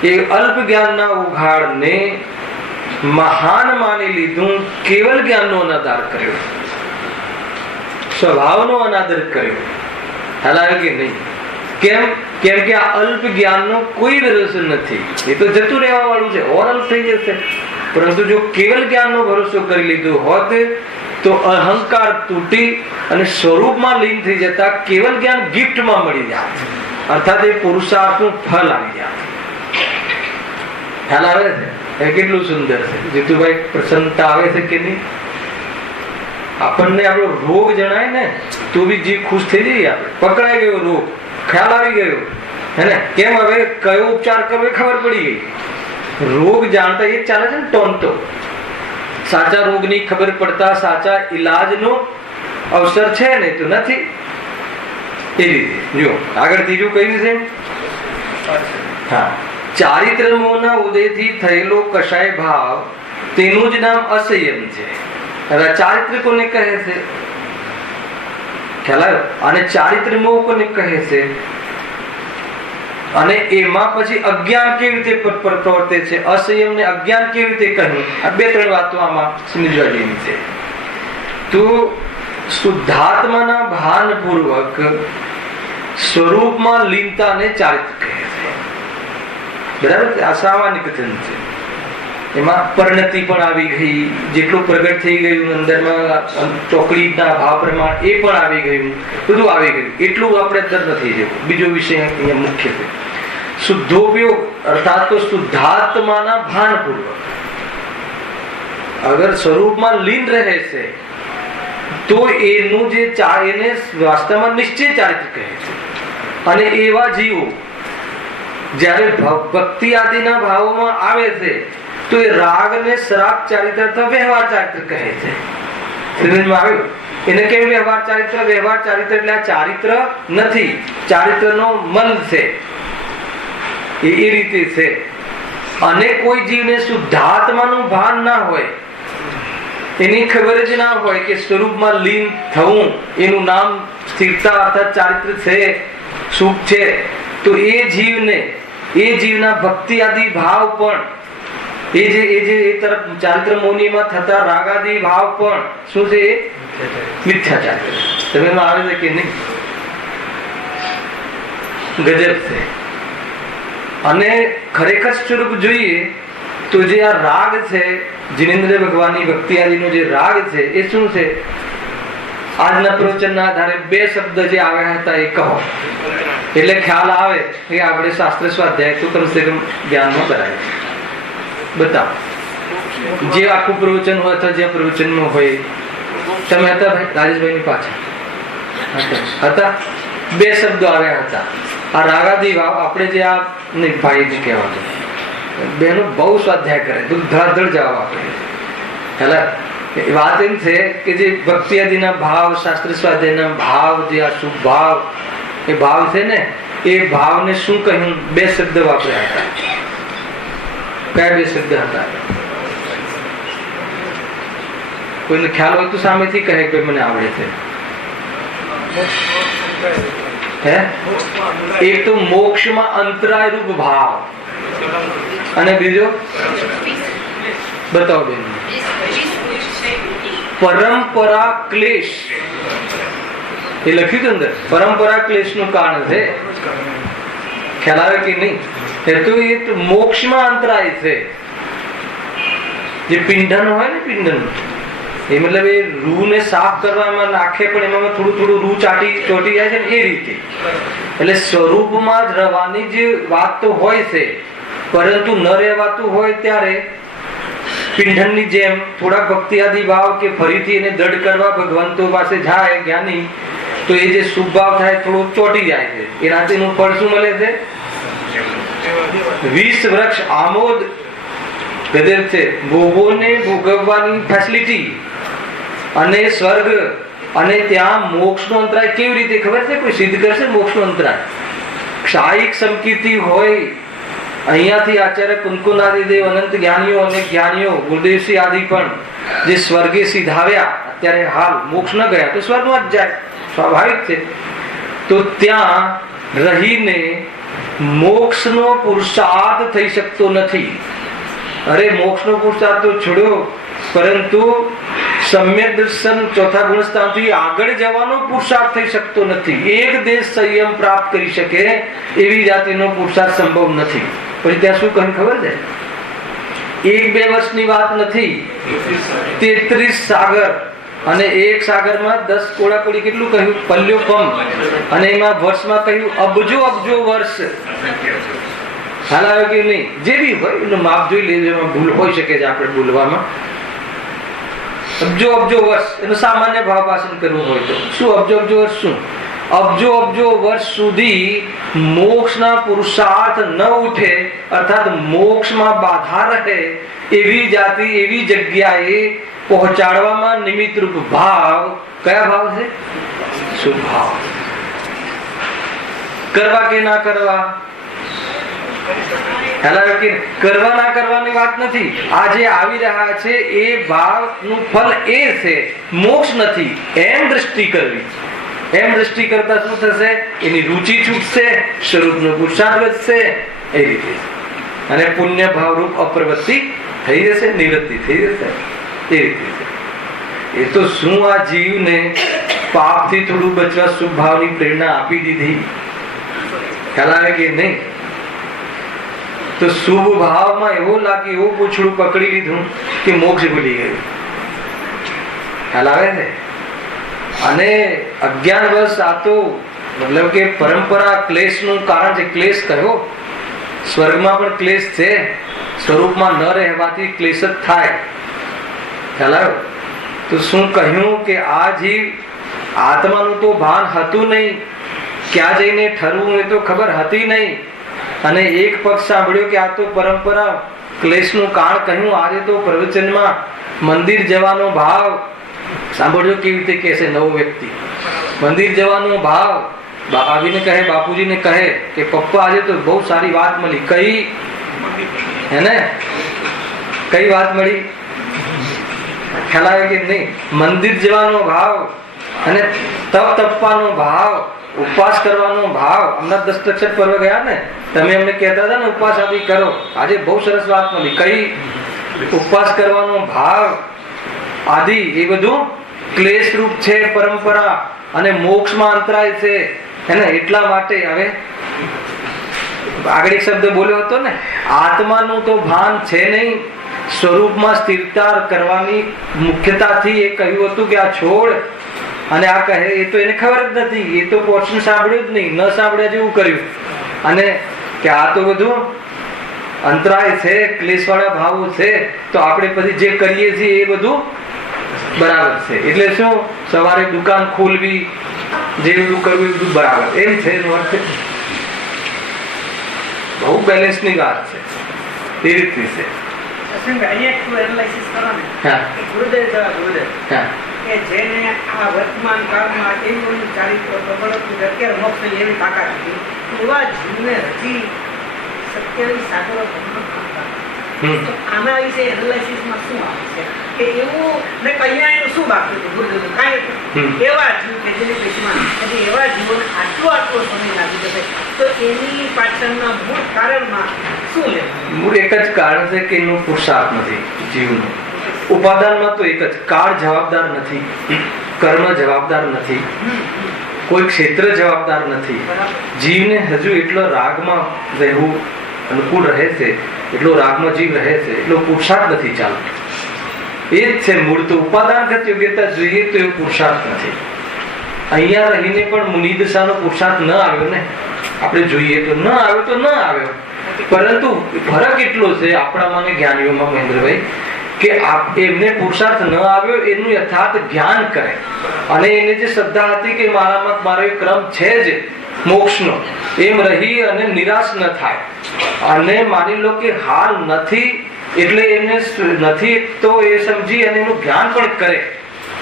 એ અલ્પ જ્ઞાનના ઉઘાડને મહાન માની લીધું, કેવલ જ્ઞાનનો અનાદર કર્યો, સ્વભાવનો અનાદર કર્યો. હાલાવે કે નહીં? કેમ? કેમ કે આ અલ્પ જ્ઞાનનો કોઈ ભરોસો નથી, એ તો જતું રહેવા વાળું છે, ઓર અલ્પ થઈ જશે. પરંતુ જો કેવલ જ્ઞાનનો ભરોસો કરી લીધો હોત તો અહંકાર તૂટી અને સ્વરૂપમાં લીન થઈ જતા કેવલ જ્ઞાન ગિફ્ટમાં મળી જાય, અર્થાત એ પુરુષાર્થનું ફળ આવી જાય. ખ્યાલ આવે છે? એ કેટલું સુંદર છે. જીતુભાઈ, પ્રસન્નતા આવે છે કે નહીં? આપણને આપણો રોગ જણાય ને તો બી જીવ ખુશ થઈ જઈએ. આપણે પકડાઈ ગયો રોગ, ખ્યાલ આવી ગયો હે ને, કેમ હવે કયો ઉપચાર કરવો એ ખબર પડી ગઈ. રોગ જાણતા એ ચાલે છે ને ટોનતો. સાચા રોગની ખબર પડતા સાચા ઈલાજનો અવસર છે ને તો નથી. એ રીતે જો આગળ ત્રીજું કહ્યું છે, હા, ચારિત્ર મોહના ઉદયથી થયેલો કશાય ભાવ, તેનું જ નામ અસંયમ છે. હવે ચારિત્ર કોને કહે છે? ખ્યાલ આવ્યો? અને ચારિત્ર મોહ કોને કહે છે? અને એમાં પછી અજ્ઞાન કેવી રીતે પ્રવર્તે છે, અસંયમ ને અજ્ઞાન કેવી રીતે કહ્યું? આ બે ત્રણ વાતો આમાં સમજવા જેવી છે. તો શુદ્ધાત્માના ભાનપૂર્વક સ્વરૂપમાં લીનતાને ચારિત્ર કહે છે. બરાબર? આ સામાન્ય કથન છે. એમાં પરિણતિ પણ આવી ગઈ, જેટલું પ્રગટ થઈ ગયું અંદરમાં ચોકડીના ભાવ પ્રમાણ એ પણ આવી ગયું, બધું આવી ગયું. એટલું આપણે દર નથી જવું. બીજો વિષય અહીંયા મુખ્ય છે શુદ્ધોપયોગ, અર્થાત તો શુદ્ધાત્માના ભાનપૂર્વક અગર સ્વરૂપમાં લીન રહે છે તો એનું જે એને વાસ્તવમાં નિશ્ચય ચારિત્ર કહે છે. અને એવા જીવો જ્યારે ભક્તિ આદિના ભાવોમાં આવે છે તો એ રાગ ને શ્રાગ ચારિત્ર અથવા વ્યવહાર ચારિત્ર કહે છે. સમજમાં આવ્યું? એને કેમ વ્યવહાર ચારિત્ર? વ્યવહાર ચારિત્ર એટલે આ ચારિત્ર નથી, ચારિત્રનો મન છે, એ રીતે છે. અને કોઈ જીવને શુદ્ધાત્માનું ભાન ના હોય, એની ખબર જ ના હોય કે સ્વરૂપમાં લીન થવું એનું નામ સ્થિરતા અર્થાત ચારિત્ર છે, સુખ છે, તો એ જીવના ભક્તિ આદિ ભાવ પણ એ તરફ ચારિત્ર મોહનીમાં થતા રાગાદી ભાવ પણ શું છે? એ મિથ્યા ચારિત્ર. સમજમાં આવે છે કે નહીં? ગજબ છે. અને ખરેખર સ્વરૂપ જોઈએ તો જે આ રાગ છે, જિનેન્દ્ર ભગવાનની ભક્તિ આદિનો જે રાગ છે એ શું છે? આજના પ્રવચનના આધારે બે શબ્દ જે આવ્યા હતા એ કહો. એટલે ખ્યાલ આવે કે આપણે શાસ્ત્ર સ્વાધ્યાય તો કમસે કમ જ્ઞાનમાં કરાય. બતાવો જે આખું પ્રવચન હોય અથવા જે પ્રવચનમાં હોય. તમે હતા ભાઈ રાજેશભાઈ ની પાછળ હતા, 2 શબ્દો આવ્યા હતા. આ રાગાદી વાવ આપણે જે આ નહીં ભાઈ જે કહેવાતો બેનો બહુ સ્વાધ્યાય કરે, ધડાધડ જવાબ આપે. હેલા વાત એમ છે કે જે ભક્તિ આદિના ભાવ, શાસ્ત્ર સ્વાધ્યાયના ભાવ, જે આ શુભ ભાવ, એ ભાવ છે ને, એ ભાવને શું કહ્યું? 2 શબ્દ વાપર્યા હતા. કયા 2 શબ્દ હતા? કોઈને ખ્યાલ હોય તો સામેથી કહે કે મને આવડે છે. હે, એક તો મોક્ષમાં અંતરાય રૂપ ભાવ, અને બીજો બતાવો બેન. પરંપરા ક્લેશ, એ લખ્યું હતું અંદર. પરંપરા ક્લેશ નું કારણ છે. ખ્યાલ આવે કે નહીં? એ તો મોક્ષમાં અંતરાય છે. જે પિંડન હોય ને, પિંડન એ મતલબ એ રૂ ને સાફ કરવામાં નાખે, પણ એમાં થોડું થોડું રૂ ચોટી જાય છે ને, એ રીતે. એટલે સ્વરૂપમાં જ રહેવાની જે વાત તો હોય છે, પરંતુ ન રહેવાતું હોય ત્યારે પિંડનની જેમ થોડા ભક્તિ આદિ ભાવ કે ફરીથી એને દઢ કરવા ભગવંતો પાસે જાય જ્ઞાની, તો એ જે શુભ ભાવ થાય થોડું ચોટી જાય છે. એનાથી એનું ફળ શું મળે છે? 20 વૃક્ષ આમોદ ગદર છે, ભોગોને ભોગવવાની ફેસિલિટી અને સ્વર્ગ અને ત્યાં મોક્ષનો અંતરાય કેવી રીતે ખબર છે? કોઈ સિદ્ધ કરશે મોક્ષનો અંતરાય? ક્ષાયિક સંકીર્તિ હોય. અહીંયાથી આચાર્ય કુંકુનાદિદેવ, અનંત જ્ઞાનીઓ અને જ્ઞાનીઓ, ગુરુદેવસિંહ આદિ પણ જે સ્વર્ગે સીધાવ્યા, અત્યારે હાલ મોક્ષ ન ગયા તો સ્વર્ગમાં જ જાય, સ્વાભાવિક છે. તો ત્યાં રહીને મોક્ષનો પુરુષાર્થ થઈ શકતો નથી. અરે મોક્ષનો પુરુષાર્થ તો છોડ્યો, પરંતુ સમ્યક દર્શન ચોથા ગુણસ્થાનથી આગળ જવાનો પુરુષાર્થ થઈ શકતો નથી. એક દેશ સંયમ પ્રાપ્ત કરી શકે એવી જાતિનો પુરુષાર્થ સંભવ નથી. પછી ત્યાં શું કહ્યું ખબર છે? 1-2 વર્ષની વાત નથી, 33 સાગર, અને એક સાગરમાં 10 કોડાકોડી કેટલું કહ્યું? પલ્યોપમ, અને એમાં વર્ષમાં કહ્યું અબજો અબજો વર્ષ. ખ્યાલ આવે કે નહીં? જે બી હોય એનું માપ જોઈ લેજો, એમાં ભૂલ હોઈ શકે છે આપણે બોલવામાં. અબજો અબજો વર્ષ એનો સામાન્ય ભાવ ભાષણ કરવું હોય તો શું? અબજો અબજો વર્ષ શું? અબજો અબજો વર્ષ સુધી મોક્ષના પુરુષાર્થ ન ઉઠે, અર્થાત મોક્ષમાં બાધા રહે એવી જાતિ, એવી જગ્યાએ પહોંચાડવામાં નિમિત્ત રૂપ ભાવ કયા ભાવ છે? શુભ ભાવ. કરવા કે ના કરવા? કરવા ના કરવાની વાત નથી. આ જે આવી રહ્યા છે એ ભાવનું ફળ એ છે, મોક્ષ નથી. એમ દ્રષ્ટિ કરવી. એમ દ્રષ્ટિ કરતા શું થશે? એની રુચિ છૂટશે, સ્વરૂપનો પુરુષાર્થ વધશે, એ રીતે. અને પુણ્ય ભાવરૂપ અપ્રવૃત્તિ થઈ જશે, નિવૃત્તિ થઈ જશે, એ રીતે. એ તો શું આ જીવને પાપથી થોડું બચવા શુભ ભાવની પ્રેરણા આપી દીધી. ખ્યાલ આવે કે નહીં? તો શુભ ભાવમાં એવું લાગે, એવું પૂછડું પકડી લીધું કે મોક્ષ ભૂલી ગયું. ખ્યાલ આવે છે? અને અજ્ઞાન વર્ષ આ તો મતલબ કે પરંપરા ક્લેશનું કારણ છે. ક્લેશ કયો? સ્વર્ગમાં પણ ક્લેશ છે, સ્વરૂપમાં ન રહેવાથી ક્લેશ જ થાય. ખ્યાલ આવ્યો? તો શું કહ્યું કે આ જીવ આત્માનું તો ભાન હતું નહીં, ક્યાં જઈને ઠરવું એ તો ખબર હતી નહીં. અને એક પક્ષ સાંભળ્યો કે આ તો પરંપરા ક્લેશનું કારણ કહ્યું. આજે તો પ્રવચનમાં મંદિર જવાનો ભાવ સાંભળ્યો કેવી રીતે કહે છે નવો વ્યક્તિ. મંદિર જવાનો ભાવ આવીને કહે, બાપુજીને કહે કે પપ્પા આજે તો બહુ સારી વાત મળી. કઈ? હે, કઈ વાત મળી? ખ્યાલ આવે કે નહીં? મંદિર જવાનો ભાવ અને તપ તપવાનો ભાવ, ઉપવાસ કરવાનો ભાવ. હમણાં 10 અક્ષર પર્વ ગયા ને, તમે અમને કહેતા હતા ને ઉપવાસ આદિ કરો. આજે બહુ સરસ વાત મળી. કઈ? ઉપવાસ કરવાનો ભાવ આદિ એ બધું ક્લેશ રૂપ છે પરંપરા, અને મોક્ષમાં અંતરાય છે. એટલા માટે હવે આગળ એક શબ્દ બોલ્યો હતો ને, આત્માનું તો ભાન છે નહીં, સ્વરૂપમાં સ્થિરતા કરવાની મુખ્યતાથી એ કહ્યું હતું કે આ છોડ અને આ કહે એ તો એને ખબર જ નથી, એ તો પોર્શન સાંભળ્યું જ નહીં, ન સાંભળ્યા જેવું કર્યું, અને કે આ તો બધું અંતરાય છે, ક્લેશવાળા ભાવો છે, તો આપણે પછી જે કરીએ છીએ એ બધું બરાબર છે. એટલે શું, સવારે દુકાન ખોલવી, જે બધું કરવું એ બધું બરાબર, એમ છે એનો અર્થ. બહુ બેલેન્સ ની વાત છે, એ રીતની છે. જેને આ વર્તમાન કાળમાં એવું ચારિત્ર પ્રબળતું અત્યારે મોક્ષ એવી તાકાત હતી, એવા જીવને હજી સત્યની સાગરો આના વિશે એનાલિસિસમાં શું આવે છે કે એવું ને કલ્યાણ એનું શું બાકી હતું ગુરુદેવ કાંઈ એવા જીવ કે જેની પેશમાં એવા જીવોને આટલો સમય લાગી જશે, તો એની પાછળના મૂળ કારણમાં શું લેવું? મૂળ એક જ કારણ છે કે એનો પુરુષાર્થ નથી જીવનો. ઉપાદાનમાં તો એક જ, કાળ જવાબદાર નથી, કર્મ જવાબદાર નથી, કોઈ ક્ષેત્ર જવાબદાર નથી. જીવને હજુ એટલો રાગમાં રહેવું અનુકૂળ રહે છે, એટલો રાગમાં જીવ રહે છે, એટલો પુરુષાર્થ નથી ચાલતો. એ જ છે મૂળ. તો ઉપાદાનગત યોગ્યતા જોઈએ તો એવો પુરુષાર્થ નથી. અહીંયા રહીને પણ મુનિદશાનો પુરુષાર્થ ન આવ્યો ને, આપણે જોઈએ તો ન આવ્યો તો ન આવ્યો, પરંતુ ફરક એટલો છે આપણામાં ને જ્ઞાનીઓમાં મહેન્દ્રભાઈ કે એમને પુરુષાર્થ ન આવ્યો એનું યથાર્થ જ્ઞાન કરે, અને એને જે શ્રદ્ધા હતી કે મારામાં મારો એક ક્રમ છે જ મોક્ષનો, એમ રહી અને નિરાશ ન થાય, અને માની લો કે હાલ નથી એટલે એમને નથી તો એ સમજી અને એનું જ્ઞાન પણ કરે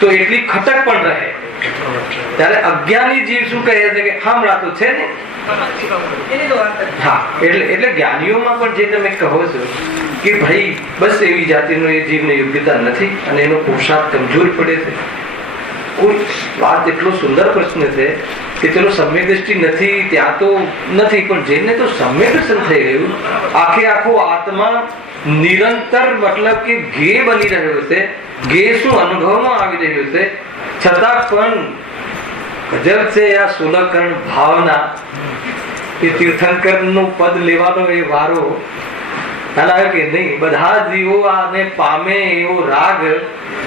તો એટલી ખટક પણ રહે. ત્યારે અજ્ઞાની જીવ શું કહે છે કે હમણાં તો છે ને. હા, એટલે જ્ઞાનીઓમાં પણ જે તમે કહો છો કે ભાઈ બસ એવી જાતિનો એ જીવને યોગ્યતા નથી અને એનો પુરુષાર્થ કમજોર પડે છે. કોઈ વાત એટલો સુંદર પ્રશ્ન છે કે ચલો સમ્યક દ્રષ્ટિ નથી ત્યાં તો નથી, પણ જેને તો સમ્યક દર્શન થઈ ગયું, આખો આત્મા નિરંતર મતલબ કે ગે બની રહ્યો છે, ગે શું અનુભવમાં આવી રહ્યો છે, છતાં પણ ગજબ છે આ સુલકર્ણ ભાવના. એ તીર્થંકર નું પદ લેવાનો એ વારો ખ્યાલ કે નહીં. બધા જીવો આને પામે એવો રાગ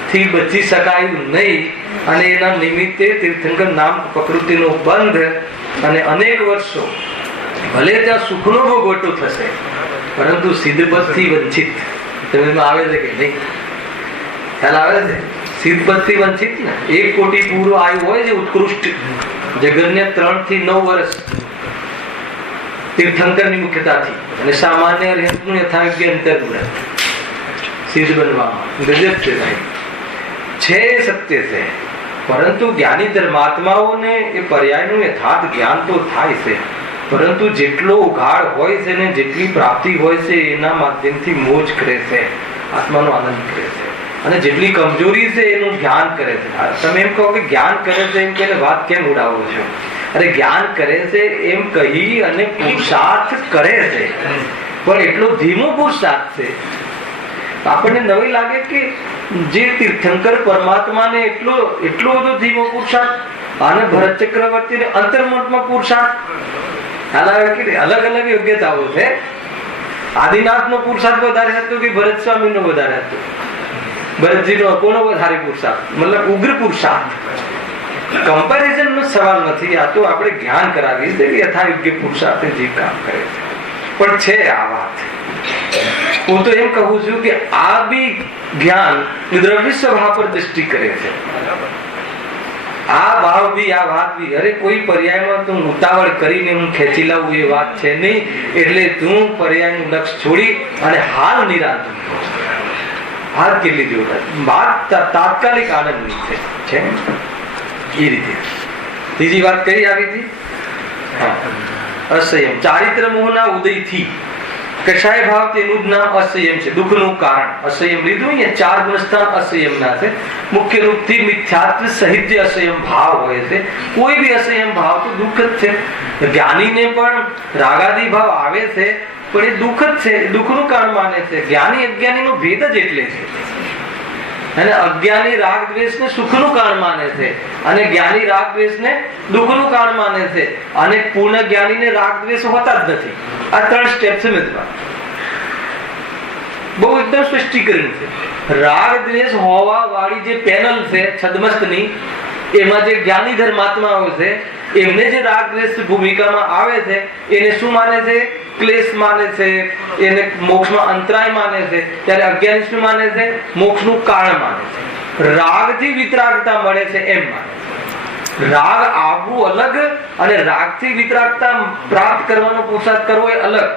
થી બચી શકાય નહીં, અને એના નિમિત્તે તીર્થંકર નામ પ્રકૃતિનો બંધ, અને અનેક વર્ષો ભલે ત્યાં સુખનો ભોગવટો થશે પરંતુ સિદ્ધપદથી વંચિત. સમજમાં આવે છે કે નહીં? ખ્યાલ આવે છે? સિદ્ધપદથી વંચિત ને 1 કોટી પૂરો આવ્યું હોય છે ઉત્કૃષ્ટ જગન્ય 3 થી 9 વર્ષ તીર્થંકરની મુખ્યતાથી, અને સામાન્ય રહેતું યથાયોગ્ય અંતર સિદ્ધ બનવામાં ગજબ છે સાહેબ. છે સત્ય છે, પરંતુ જ્ઞાની ધર્માત્માઓને એ પર્યાયનું યથાર્થ જ્ઞાન તો થાય છે, પરંતુ જેટલો ઉઘાડ હોય છે ને જેટલી પ્રાપ્તિ હોય છે એના માધ્યમથી મોજ કરે છે, આત્માનો આનંદ કરે છે, અને જેટલી કમજોરી છે એનું જ્ઞાન કરે છે. તમે એમ કહો કે જ્ઞાન કરે છે એમ કહીને વાત કેમ ઉડાવો છો? અરે જ્ઞાન કરે છે એમ કહી અને પુરુષાર્થ કરે છે, પણ એટલો ધીમો પુરુષાર્થ છે. આપણને નવી લાગે કે જે તીર્થંકર પરમાત્માને એટલો બધો ધીમો પુરુષાર્થ, અને ભરત ચક્રવર્તીને અંતર્મુખમાં પુરુષાર્થ. ખ્યાલ આવે કે અલગ અલગ યોગ્યતાઓ છે. આદિનાથનો પુરુષાર્થ વધારે હતો કે ભરત સ્વામીનો વધારે હતો? ભરતજીનો કોનો વધારે પુરુષાર્થ? મતલબ ઉગ્ર પુરુષાર્થ. કમ્પેરિઝન નો સવાલ નથી, આ તો આપણે જ્ઞાન કરાવીએ છીએ કે યથાયોગ્ય પુરુષાર્થ જે કામ કરે છે. પણ છે આ વાત, હું તો એમ કહું છું કે આ બી જ્ઞાન દ્રવ્ય સ્વભાવ પર દ્રષ્ટિ કરે છે. આ ભાવ બી આ વાત બી, અરે કોઈ પર્યાયમાં તું ઉતાવળ કરીને હું ખેંચી લાવું એ વાત છે નહીં, એટલે તું પર્યાયનું લક્ષ છોડી અને હાલ નિરાંત હાલ કેટલી જોતા વાત તાત્કાલિક આનંદની છે. એ રીતે ત્રીજી વાત કઈ આવી હતી? અસંયમ. ચારિત્ર મોહના ઉદયથી કશાય ભાવ તેનું જ નામ અસંયમ છે, દુઃખનું કારણ. અસંયમ લીધું અહીંયા 4 ગુણસ્થાન અસંયમના છે. મુખ્ય રૂપથી મિથ્યાત્વ સહિત જે અસંયમ ભાવ હોય છે, કોઈ બી અસંયમ ભાવ તો દુઃખ જ છે. જ્ઞાનીને પણ રાગાદી ભાવ આવે છે, પણ એ દુઃખ જ છે, દુઃખનું કારણ માને છે. જ્ઞાની અજ્ઞાનીનો ભેદ જ એટલે છે. અને અજ્ઞાની રાગ દ્વેષને સુખનું કારણ માને છે, અને જ્ઞાની રાગ દ્વેષને દુઃખનું કારણ માને છે, અને પૂર્ણ જ્ઞાનીને રાગ દ્વેષ હોતા જ નથી. આ 3 સ્ટેપ સમજવા બહુ એકદમ સ્પષ્ટીકરણ છે. રાગ દ્વેષ હોવા વાળી જે પેનલ છે છદ્મસ્તની, એમાં જે જ્ઞાની ધર્માત્માઓ છે એમને જે રાગ દ્વેષ ભૂમિકામાં આવે છે એને શું માને છે? ક્લેશ માને છે, એને મોક્ષમાં અંતરાય માને છે. ત્યારે અજ્ઞાની શું માને છે? મોક્ષનું કારણ માને છે. રાગથી વિતરાગતા મળે છે એમ માને છે. રાગ આવવું અલગ અને રાગથી વિતરાગતા પ્રાપ્ત કરવાનો પુરુષાર્થ કરવો એ અલગ.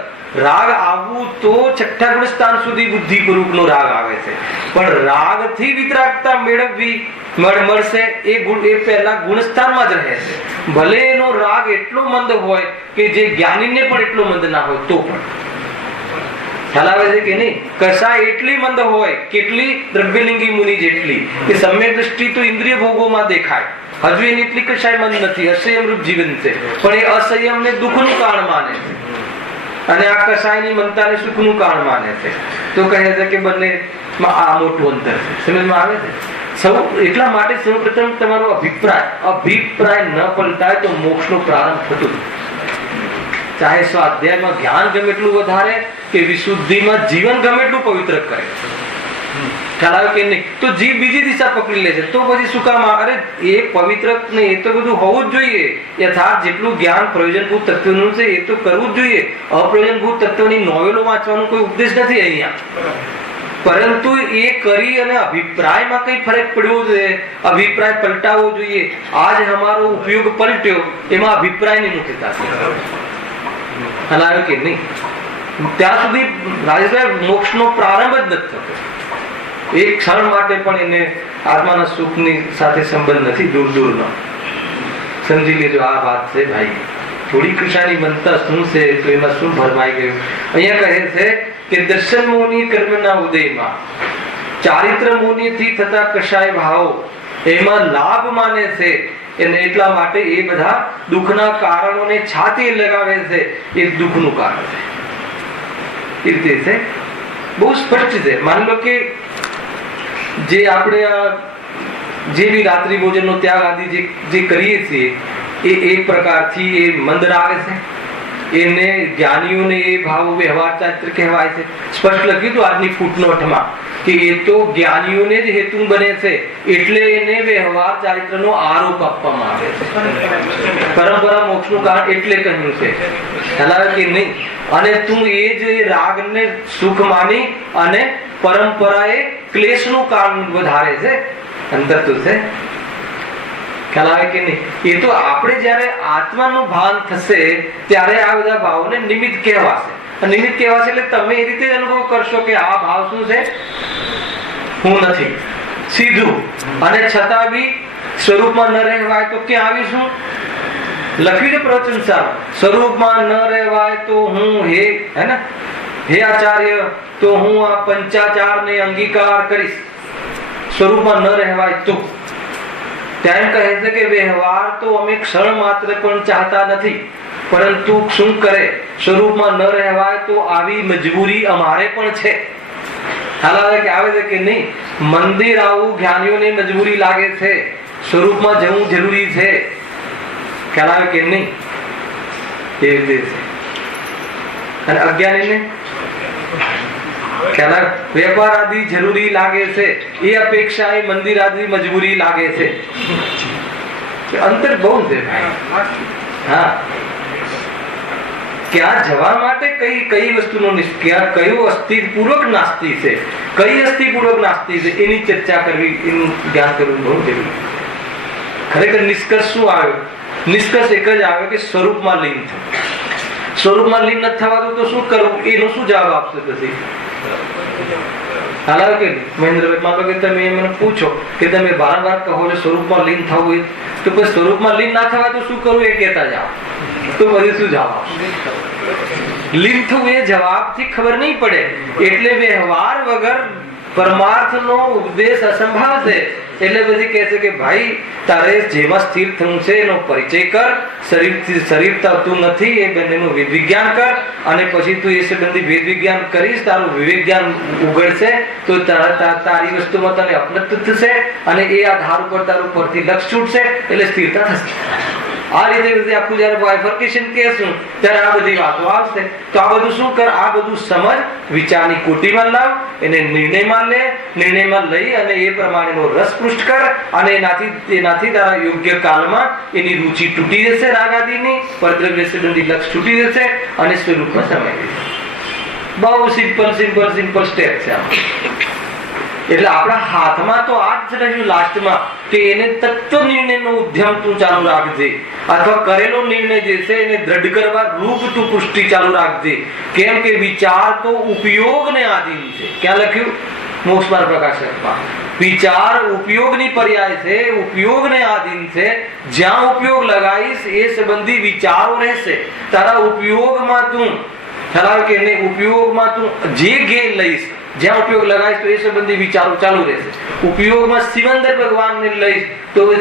રાગ આવવું તો છઠ્ઠા ગુણ સ્થાન સુધી બુદ્ધિપૂર્વક નો રાગ આવે છે, પણ રાગથી વિતરાગતા મેળવવી મળશે એ પહેલા ગુણસ્થાનમાં જ રહે છે. ભલે એનો રાગ એટલો મંદ હોય કે જે જ્ઞાનીને પણ એટલો મંદ ના હોય તો પણ. ખ્યાલ આવે છે કે નહીં? કસાય એટલી મંદ હોય, કેટલી? દ્રવ્યલિંગી મુનિ જેટલી કે સમ્યક દ્રષ્ટિ તો ઇન્દ્રિય ભોગોમાં દેખાય, હજુ એની એટલી કસાય મંદ નથી, અસંયમ રૂપ જીવન છે, પણ એ અસંયમને દુઃખનું કારણ માને છે અને આ કસાયની મનતાને સુખનું કારણ માને છે. તો કહે છે કે બંને આ મોટું અંતર છે. સમજમાં આવે છે? સૌ એટલા માટે સૌપ્રથમ તમારો અભિપ્રાય ન પલટાય તો મોક્ષનો પ્રારંભ થતો. ચાહે સ્વાધ્યાયમાં જ્ઞાન ગમે એટલું વધારે કે વિશુદ્ધિમાં જીવન ગમે એટલું પવિત્ર કરે, ખ્યાલ આવે કે નહીં? તો જીવ બીજી દિશા પકડી લે છે. તો પછી શું કામ? અરે એ પવિત્ર ને એ તો બધું હોવું જ જોઈએ. યથાર્થ જેટલું જ્ઞાન પ્રયોજનભૂત તત્વનું છે એ તો કરવું જ જોઈએ. અપ્રયોજનભૂત તત્વની નોવેલો વાંચવાનો કોઈ ઉપદેશ નથી અહીંયા, પરંતુ એ કરી અને અભિપ્રાયમાં કઈ ફરક પડવો જોઈએ, અભિપ્રાય પલટાવવો જોઈએ. આજ અમારો ઉપયોગ પલટ્યો, એમાં અભિપ્રાયની મુખ્યતા છે. હલાવ્યો કે નહીં? ત્યાં સુધી રાજેશભાઈ મોક્ષનો પ્રારંભ જ નથી થતો. એક ક્ષણ માટે પણ એને આત્માના સુખની સાથે સંબંધ નથી, દૂર દૂરનો. સમજી લેજો આ વાત છે ભાઈ. થોડી કૃષાની મનતા શું છે તો એમાં શું ભરમાઈ ગયું? અહીંયા કહે છે કે દર્શન મોહની કર્મના ઉદયમાં ચારિત્ર મોહનીથી થતા કશાય ભાવો એમાં લાભ માને છે, અને એટલા માટે એ બધા દુઃખના કારણોને છાતી લગાવે છે. એ દુઃખનું કારણ છે. એ રીતે છે, બહુ સ્પષ્ટ છે. માની લો કે જે આપણે જે બી રાત્રિ ભોજનનો ત્યાગ આદિ જે કરીએ છીએ એ એક પ્રકારથી એ મંદ રાગ છે. એને જ્ઞાનીઓને એ ભાવ વ્યવહાર ચારિત્ર કહેવાય છે. સ્પષ્ટ લખ્યું હતું આજની ફૂટનોટમાં કે એ તો જ્ઞાનીઓને જ હેતુ બને છે, એટલે એને વ્યવહાર ચારિત્રનો આરોપ આપવામાં આવે છે. પરંપરા મોક્ષનું કારણ એટલે કહ્યું છે, ખ્યાલ કે નહીં? અને તું એ જ રાગને સુખ માની અને પરંપરાએ ક્લેશનું કારણ વધારે છે. અંતર તો છે, ખ્યાલ આવે કે નહીં? એ તો આપણે જયારે આત્માનું ભાન થશે ત્યારે આ બધા ભાવોને નિમિત્ત કહેવાશે. નિમિત્ત કહેવાશે એટલે તમે એ રીતે અનુભવ કરશો કે આ ભાવ શું છે? હું નથી, સીધું. અને છતાં બી સ્વરૂપમાં ન રહેવાય તો ક્યાં આવીશું? લખ્યું છે પ્રવચન સારું, સ્વરૂપમાં ન રહેવાય તો હું હે ને હે આચાર્ય તો હું આ પંચાચારને અંગીકાર કરીશ. સ્વરૂપમાં ન રહેવાય તો ત્યાં કહે છે કે વ્યવહાર તો અમે ક્ષણ માત્ર પણ ચાહતા નથી, પરંતુ શું કરે? સ્વરૂપમાં ન રહેવાય તો આવી મજબૂરી અમારે પણ છે. હાલ આવે છે કે નહીં? મંદિર આવું જ્ઞાનીઓને મજબૂરી લાગે છે, સ્વરૂપમાં જવું જરૂરી છે. ખ્યાલ આવે કે નહીં? એ રીતે છે. અને અજ્ઞાનીને ખ્યાલ વેપાર આદિ જરૂરી લાગે છે, એ અપેક્ષા એ મંદિર આદિ મજબૂરી લાગે છે. અંતર બહુ છે ભાઈ. હા, ક્યાં જવા માટે કઈ વસ્તુનો કયું અસ્થિપૂર્વક નાસ્તી છે, કઈ અસ્થિપૂર્વક નાસ્તી છે, એની ચર્ચા કરવી, એનું જ્ઞાન કરવું બહુ જરૂરી. ખરેખર નિષ્કર્ષ શું આવ્યો? નિષ્કર્ષ એક જ આવ્યો કે સ્વરૂપમાં લીન થવું. સ્વરૂપમાં લીન નથી થવાતું તો શું કરવું? એનો શું જવાબ આપશે પછી? હાલ કે મહેન્દ્રભાઈ, માનો કે તમે મને પૂછો કે તમે વારંવાર કહો છો સ્વરૂપમાં લીન થવું, તો પછી સ્વરૂપમાં લીન ના થવાય તો શું કરવું એ કહેતા જાઓ, તો પછી શું જવાબ આપશે? લીન થવું એ જવાબથી ખબર નહીં પડે, એટલે વ્યવહાર વગર પરમાર્થનો ઉપદેશ અસંભવ છે. એટલે પછી કહે છે કે ભાઈ તારે જેમાં સ્થિર થવું છે એનો પરિચય કર. શરીર થતું નથી એ બંનેનું વિજ્ઞાન કર, અને પછી તું એ સંબંધી વેદ વિજ્ઞાન કરીશ, તારું વિવેક જ્ઞાન ઉગડશે તો તારી વસ્તુમાં તને અપનત્વ થશે, અને એ આધાર ઉપર તારું પરથી લક્ષ છૂટશે એટલે સ્થિરતા થશે. આ રીતે આખું જયારે બાયફર્કેશન કહેશું ત્યારે આ બધી વાતો આવશે. તો આ બધું શું કર, આ બધું સમજ, વિચારની કોટીમાં લાવ, એને નિર્ણયમાં લે, નિર્ણયમાં લઈ અને એ પ્રમાણેનો રસ પૃષ્ઠ કર, અને એનાથી તારા યોગ્ય કાળમાં એની રુચિ તૂટી જશે, રાગાદીની પરદ્રવ્ય સંબંધી લક્ષ તૂટી જશે અને સ્વરૂપમાં સમાઈ જશે. બહુ સિમ્પલ સ્ટેપ છે આ. એટલે આપણા હાથમાં તો આ જ રહ્યું લાસ્ટમાં કે એને તત્વ નિર્ણયનો ઉદ્યમ તું ચાલુ રાખજે, અથવા કરેલો નિર્ણય જે છે એને દ્રઢ કરવા રૂપ તું પુષ્ટિ ચાલુ રાખજે. કેમ કે વિચાર તો ઉપયોગને આધીન છે. ક્યાં લખ્યું? મોક્ષમાર્ગ પ્રકાશકમાં. વિચાર ઉપયોગની પર્યાય છે, ઉપયોગને આધીન છે. જ્યાં ઉપયોગ લગાવીશ એ સંબંધી વિચારો રહેશે. તારા ઉપયોગમાં તું ખ્યાલ કે ઉપયોગમાં તું જે ગેર લઈશ, જ્યાં ઉપયોગ લગાવીશ તો એ સંબંધી વિચારો ચાલુ રહેશે. ઉપયોગમાં સિમંદર ભગવાનને લઈશ તો એ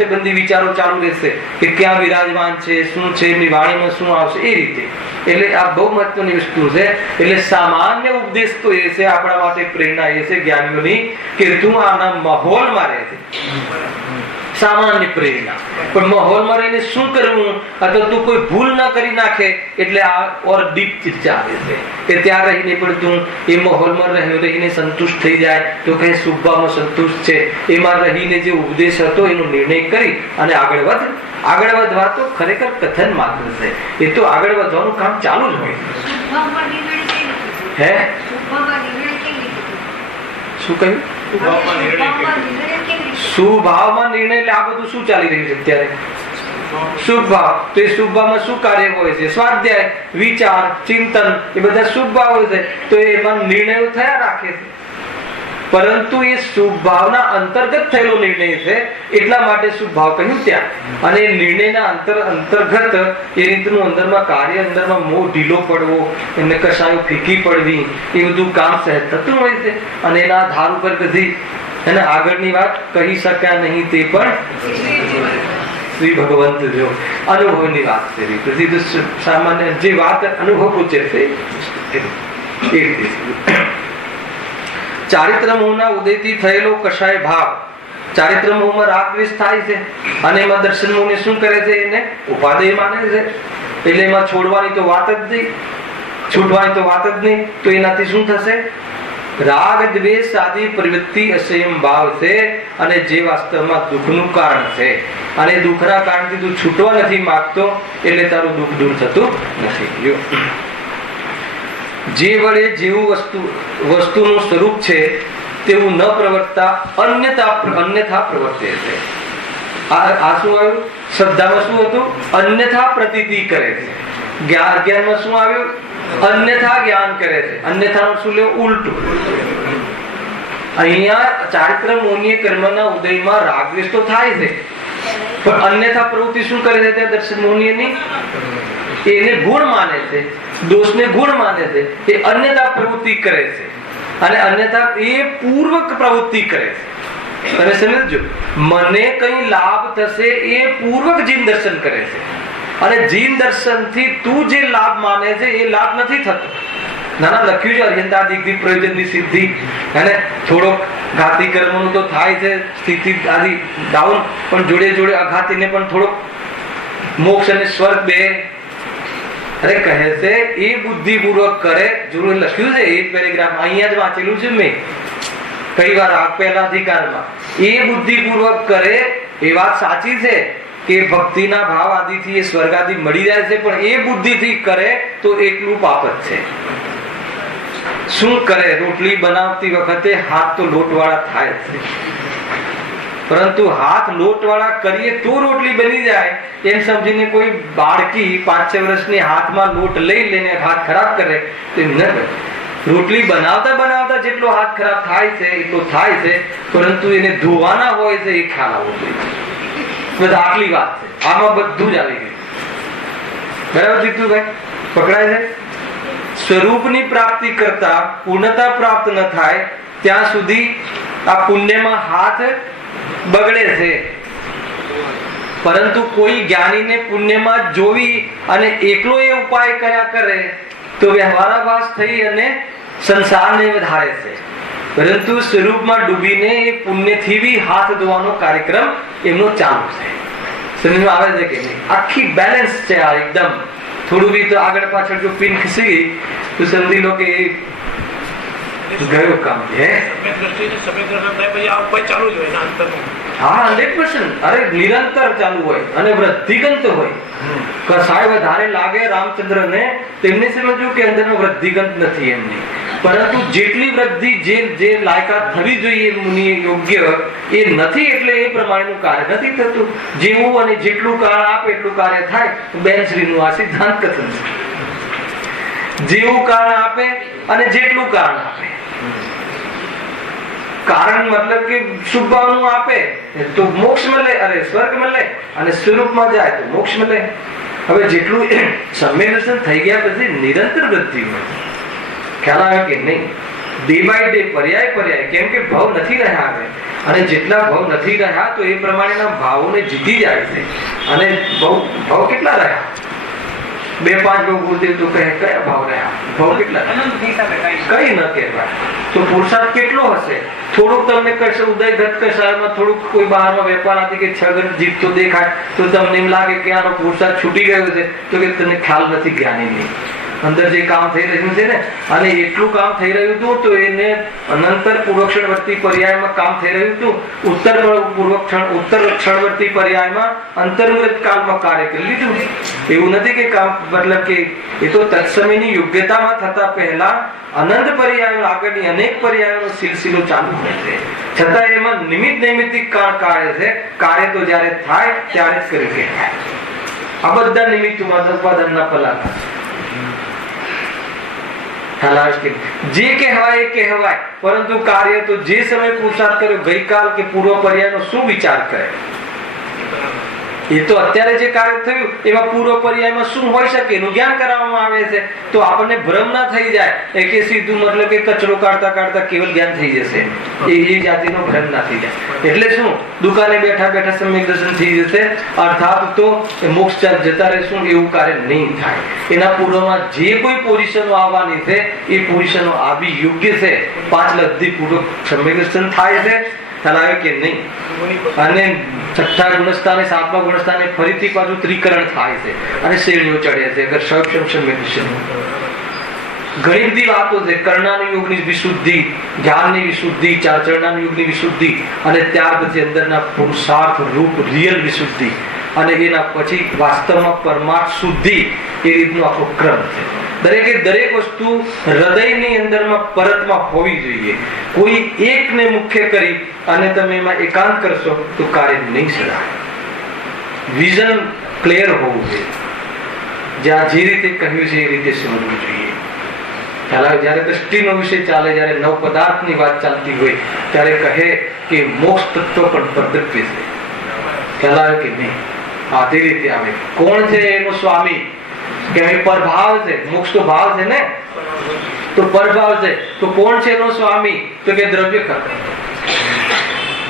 સંબંધી વિચારો ચાલુ રહેશે કે ક્યાં વિરાજમાન છે, શું છે, એમની વાણીમાં શું આવશે, એ રીતે. એટલે આ બહુ મહત્વની વસ્તુ છે. એટલે સામાન્ય ઉપદેશ તો એ છે, આપણા માટે પ્રેરણા એ છે જ્ઞાનીઓની કે તું આના માહોલમાં રહે છે. સામાન્ય પ્રેરણા. પણ માહોલમાં રહીને શું કરવું, અથવા તું કોઈ ભૂલ ના કરી નાખે એટલે આ ઓર ડીપ ચર્ચા આવે છે કે ત્યાં રહીને પણ તું એ માહોલમાં રહીને સંતુષ્ટ થઈ જાય તો કઈ શુભમાં સંતુષ્ટ છે, એમાં રહીને જે ઉપદેશ હતો એનો નિર્ણય કરી અને આગળ વધવા તો ખરેખર કથન માત્ર છે. એ તો આગળ વધવાનું કામ ચાલુ જ હોય. હે શું કહ્યું? સુભાવમાં નિર્ણય. એટલે આ બધું શું ચાલી રહ્યું છે અત્યારે? શુભ ભાવ. તો એ શુભ ભાવમાં શું કાર્ય હોય છે? સ્વાધ્યાય, વિચાર, ચિંતન, એ બધા શુભ ભાવ હોય છે. તો એમાં નિર્ણયો થયા રાખે છે, પરંતુ એ શુભ ભાવના અંતર્ગત થયેલો નિર્ણય છે, એટલા માટે શુભ ભાવ કહ્યું ત્યાં. અને નિર્ણયના અંતર્ગત એ રીતનું અંદરમાં કાર્ય, અંદરમાં મોહ ઢીલો પડવો, એમને કશાયો ફીકી પડવી, એ બધું કામ સહેજ થતું હોય છે. અને એના આધાર ઉપર કદી એને આગળની વાત કહી શક્યા નહીં, તે પણ શ્રી ભગવંત જો અનુભવની વાત છે. પછી સામાન્ય જે વાત અનુભવ પૂછે છે એ રીતે. ચારિત્ર મોહના ઉદયથી થયેલો કશાય ભાવ, ચારિત્ર મોહમાં રાગ દ્વેષ થાય છે અને એમાં દર્શન મોહને શું કરે છે? એને ઉપાદેય માને છે. એટલે એમાં છોડવાની તો વાત જ નહીં, છૂટવાની તો વાત જ નહીં. તો એનાથી શું થશે? રાગ દ્વેષ આદિ પ્રવૃત્તિ અસંયમ ભાવ છે, અને જે વાસ્તવમાં દુઃખનું કારણ છે. અને દુઃખના કારણથી તું છૂટવા નથી માંગતો, એટલે તારું દુઃખ દૂર થતું નથી. જે વડે જેવું વસ્તુનું સ્વરૂપ છે તેવું ન પ્રવર્તતા અન્યથા પ્રવર્તે છે. આ શું આવ્યું? શ્રદ્ધામાં શું હતું? અન્યથા પ્રતીતિ કરે છે. જ્ઞાનમાં શું આવ્યું? અન્યથા જ્ઞાન કરે છે. અન્યથાનું શું લેવું? ઉલટું. અહીંયા ચારિત્ર મોહનીય કર્મના ઉદયમાં રાગદ્વેષ તો થાય છે, પણ અન્યથા પ્રવૃત્તિ શું કરે છે? ત્યાં દર્શન મોહનીયની એને ગુણ માને છે, દોષને ગુણ માને છે. એ અન્યથા પ્રવૃત્તિ કરે છે, અને અન્યથા એ પૂર્વક પ્રવૃત્તિ કરે છે. તમે સમજો, મને કઈ લાભ થશે એ પૂર્વક જીન દર્શન કરે છે. અને જીન દર્શન થી તું જે લાભ માને છે એ લાભ નથી થતો. નાના લખ્યું છે અર્યંતાદિક પ્રયોજનની સિદ્ધિ, અને થોડોક ઘાતી કર્મનું તો થાય છે, સ્થિતિ આદિ ડાઉન, પણ જોડે જોડે અઘાતીને પણ થોડોક મોક્ષ અને સ્વર્ગ બે. અરે કહે છે એ બુદ્ધિપૂર્વક કરે. જોડે લખ્યું છે એ પેરેગ્રાફ અહીંયા જ વાંચેલું છે મેં કઈ વાર પહેલા અધિકારમાં. એ બુદ્ધિપૂર્વક કરે એ વાત સાચી છે કે ભક્તિના ભાવ આદિથી એ સ્વર્ગ આદિ મળી જાય છે, પણ એ બુદ્ધિથી કરે તો એકલું પાપ જ છે. શું કરે? રોટલી બનાવતી વખતે હાથ તો લોટવાળા થાય છે, પરંતુ હાથ લોટવાળા કરીએ તો રોટલી બની જાય એમ સમજીને કોઈ બાળકી 5-6 વર્ષની હાથમાં લોટ લઈ લઈને હાથ ખરાબ કરે તો ન કરે. રોટલી બનાવતા બનાવતા જેટલો હાથ ખરાબ થાય છે એટલો થાય છે, પરંતુ એને ધોવાના હોય છે એ ખ્યાલ આવવો જોઈએ. બસ આટલી વાત છે. આમાં બધું જ આવી ગયું. બરાબર જીતુભાઈ? પકડાય છે? સ્વરૂપની પ્રાપ્તિ કરતા પૂર્ણતા પ્રાપ્ત ન થાય ત્યાં સુધી આ પુણ્યમાં હાથ બગડે છે. પરંતુ કોઈ જ્ઞાનીને પુણ્યમાં જોવી અને એકલો એ ઉપાય કર્યા કરે તો વ્યવહારાભાસ થઈ અને સંસારને વધારે છે. પરંતુ સ્વરૂપમાં ડૂબીને એ પુણ્યથી બી હાથ ધોવાનો કાર્યક્રમ એમનો ચાલુ છે. સમજમાં આવે છે કે નહીં? આખી બેલેન્સ છે આ એકદમ. થોડું બી તો આગળ પાછળ જો પિન ખસી ગઈ તો સમજી લો કે ગયું કામ છે. હા, 100%. અરે નિરંતર ચાલુ હોય અને વૃદ્ધિગંત હોય. કસાય વધારે લાગે રામચંદ્રને, તેમને સમજ્યું કે અંદરનો વૃદ્ધિગંત નથી એમની, પરંતુ જેટલી વૃદ્ધિ જે લાયકાત થવી જોઈએ મુનિ યોગ્ય એ નથી, એટલે એ પ્રમાણેનું કાર્ય નથી થતું. જેવું અને જેટલું કારણ આપે એટલું કાર્ય થાય. બેન શ્રીનું આ સિદ્ધાંત કથન છે. જેવું કારણ આપે અને જેટલું કારણ આપે. કારણ મતલબ કે શુભ ભાવનું આપે તો મોક્ષ મળે, અરે સ્વર્ગ મળે, અને સ્વરૂપમાં જાય તો મોક્ષ મળે. હવે જેટલું સંવેદનશીલ થઈ ગયા પછી નિરંતર વૃદ્ધિ મળે. ખ્યાલ આવે કે નહીં? ડે બાય ડે, પર્યાય, કેમ કે ભાવ નથી રહ્યા હવે, અને જેટલા ભાવ નથી રહ્યા તો એ પ્રમાણેના ભાવોને જીતી જાય છે. અને ભાવ કેટલા રહ્યા? 2-5 ભાવ ગુરુદેવ તો કહે કયા ભાવ રહ્યા? ભાવ કેટલા? કઈ ન કહેવાય. તો પુરુષાર્થ કેટલો હશે? થોડુંક તમને કહેશે ઉદય ઘટ કસાયમાં થોડુંક કોઈ બહારમાં વેપાર હતી કે 6 ગણ જીતતો દેખાય તો તમને એમ લાગે કે આનો પુરુષાર્થ છૂટી ગયો છે, તો કે તમને ખ્યાલ નથી જ્ઞાનીની અંદર જે કામ થઈ રહ્યું છે ને, અને એટલું કામ થઈ રહ્યું હતું તો એને અનંતર પૂર્વક્ષણવર્તી પર્યાયમાં કામ થઈ રહ્યું હતું, ઉત્તર ક્ષણવર્તી પર્યાયમાં અંતર્મુહૂર્ત કાળમાં કાર્ય કરી લીધું. એવું નથી કે કામ મતલબ કે એ તો તત્સમયની યોગ્યતામાં થતા પહેલા અનંત પર્યાયો આગળની અનેક પર્યાયોનો સિલસિલો ચાલુ હોય છે, છતાં એમાં નૈમિત્તિક કાર્ય છે. કાર્ય તો જ્યારે થાય ત્યારે જ કરી કહેવાય. આ બધા નિમિત્તોમાં ઉપાદાનના પલાકા જે કહેવાય એ કહેવાય, પરંતુ કાર્ય તો જે સમય પુરુષાર્થ કર્યો ગઈકાલ કે પૂર્વ પર્યાયનો શું વિચાર કરે? એ તો અત્યારે જે કાર્ય થયું એમાં પૂર્વ પર્યાયમાં શું હોઈ શકે એનું જ્ઞાન કરાવવામાં આવે છે. તો આપણને ભ્રમ ના થઈ જાય કે સીધું મતલબ કે કચરો કાઢતા કેવલ જ્ઞાન થઈ જશે, એ જાતિનો ભ્રમ ના થઈ જાય. એટલે શું, દુકાને બેઠા સમ્યક દર્શન થઈ જશે, અર્થાત તો મોક્ષ જતા રહેશું એવું કાર્ય નહીં થાય. એના પૂર્વમાં જે કોઈ પોઝિશનો આવવાની છે એ પોઝિશનો આવી યોગ્ય છે. 5 લબ્ધિ પૂર્વક સમ્યક દર્શન થાય છે, ખ્યાલ કે નહીં? અને 6થા ગુણસ્થાને 7મા ગુણસ્થાને ફરીથી પાછું ત્રિકરણ થાય છે અને શ્રેણીઓ ચડે છે. અગર ઘણી બધી વાતો છે. કર્ણાની યોગની વિશુદ્ધિ, જ્ઞાનની વિશુદ્ધિ, ચારચરણાની યોગની વિશુદ્ધિ, અને ત્યાર પછી અંદરના પુરુષાર્થ રૂપ રિયલ વિશુદ્ધિ, અને એના પછી વાસ્તવમાં પરમાર્થ શુદ્ધિ. એ રીતનો આખો ક્રમ છે. દરેક વસ્તુ હૃદયની અંદરમાં પરતમાં હોવી જોઈએ. કોઈ એકને મુખ્ય કરી અને તમે એમાં એકાંત કરશો તો કાર્ય નહીં સદાય. વિઝન ક્લિયર હોવું જોઈએ. જ્યાં જે રીતે કહ્યું છે એ રીતે સમજવું જોઈએ. જયારે દ્રષ્ટિનો વિષય ચાલે, જયારે નવ પદાર્થની વાત ચાલતી હોય ત્યારે કહે કે મોક્ષ તત્વ પણ પરદ્રવ્ય છે. ખ્યાલ આવે કે નહીં? હા, તે રીતે આવે. કોણ છે એનો સ્વામી? કે પરભાવ છે. મોક્ષ તો ભાવ છે ને, તો પરભાવ છે. તો કોણ છે એનો સ્વામી? તો કે દ્રવ્ય કર્મ.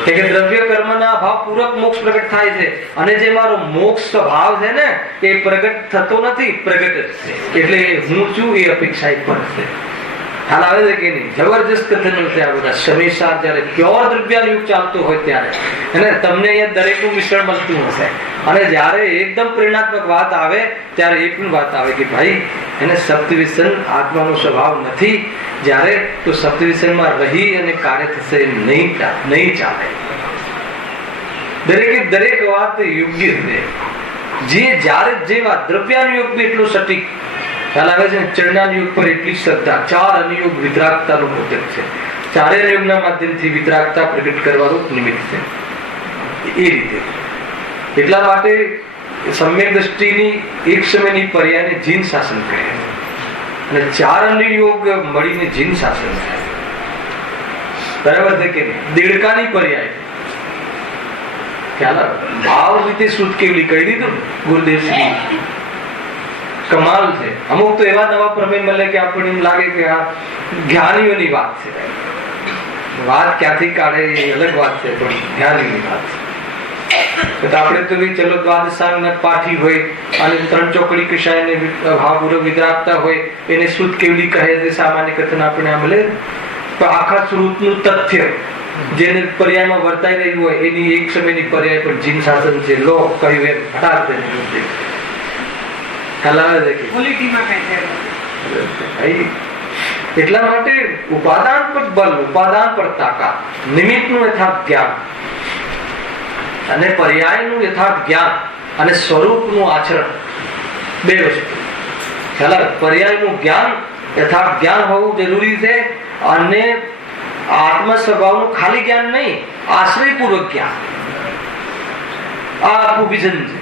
કે દ્રવ્ય કર્મના ભાવ પૂરક મોક્ષ પ્રગટ થાય છે. અને જે મારો મોક્ષ સ્વભાવ છે ને એ પ્રગટ થતો નથી, પ્રગટ છે. એટલે હું છું એ અપેક્ષા પર છે. ખ્યાલ આવે છે કે નહીં? જબરજસ્ત કથન છે આ બધા. સમયસાર જયારે પ્યોર દ્રવ્યાનો યુગ ચાલતો હોય ત્યારે અને તમને અહીંયા દરેકનું મિશ્રણ મળતું હશે, અને જયારે એકદમ પ્રેરણાત્મક વાત આવે ત્યારે એ પણ વાત આવે કે ભાઈ એને સપ્તવ્યસન આત્માનો સ્વભાવ નથી જ્યારે, તો સપ્તવ્યસનમાં રહી અને કાર્ય થશે નહીં ચાલે. દરેક વાત યોગ્ય છે. જ્યારે જે વાત દ્રવ્યાનો યુગ બી એટલો સટીક ખ્યાલ આવે છે. ચરણાન યુગ પર એટલી શ્રદ્ધા. 4 અનુયુગ વિતરાગતાનું પ્રગટ છે. 4 અનુયુગના માધ્યમથી વિતરાગતા પ્રગટ કરવાનું નિમિત્ત છે. એ રીતે એટલા માટે સમ્યક દ્રષ્ટિની એક સમયની પર્યાયને જીન શાસન કહે, અને 4 અનુયોગ મળીને જીન શાસન થાય. બરાબર છે કે નહીં? દેડકાની પર્યાય ખ્યાલ ભાવ રીતે શુદ્ધ કેવલી કહી દીધું ગુરુદેવ શ્રી. કમાલ છે. અમુક તો એવા નવા પ્રમેય મળે કે આપણને એમ લાગે કે આ જ્ઞાનીઓની વાત છે. વાત ક્યાંથી કાઢે એ અલગ વાત છે, પણ જ્ઞાનીઓની વાત છે. આપણે તો ચલો દ્વાદશાંગ પાઠી હોય અને 3 ચોકડી કશાયને ભાવપૂર્વક વિતરાગતા હોય એને શુદ્ધ કેવલી કહે છે. સામાન્ય કથન આપણે આ મળે, પણ આખા શ્રુતનું તથ્ય જેને પર્યાયમાં વર્તાઈ રહ્યું હોય એની એક સમયની પર્યાય પણ જીન શાસન છે. લો કહ્યું એમ હટાર એટલા માટે ઉપાદાન પર બળ, ઉપાદાન પર તાકાત, નિમિત્તનું યથાર્થ જ્ઞાન અને પર્યાયનું યથાર્થ જ્ઞાન અને સ્વરૂપનું આચરણ, બે વસ્તુ. પર્યાયનું જ્ઞાન, યથાર્થ જ્ઞાન હોવું જરૂરી છે અને આત્મ સ્વભાવનું ખાલી જ્ઞાન નહીં, આશ્રયપૂર્વક જ્ઞાન. આ આખું વિઝન છે.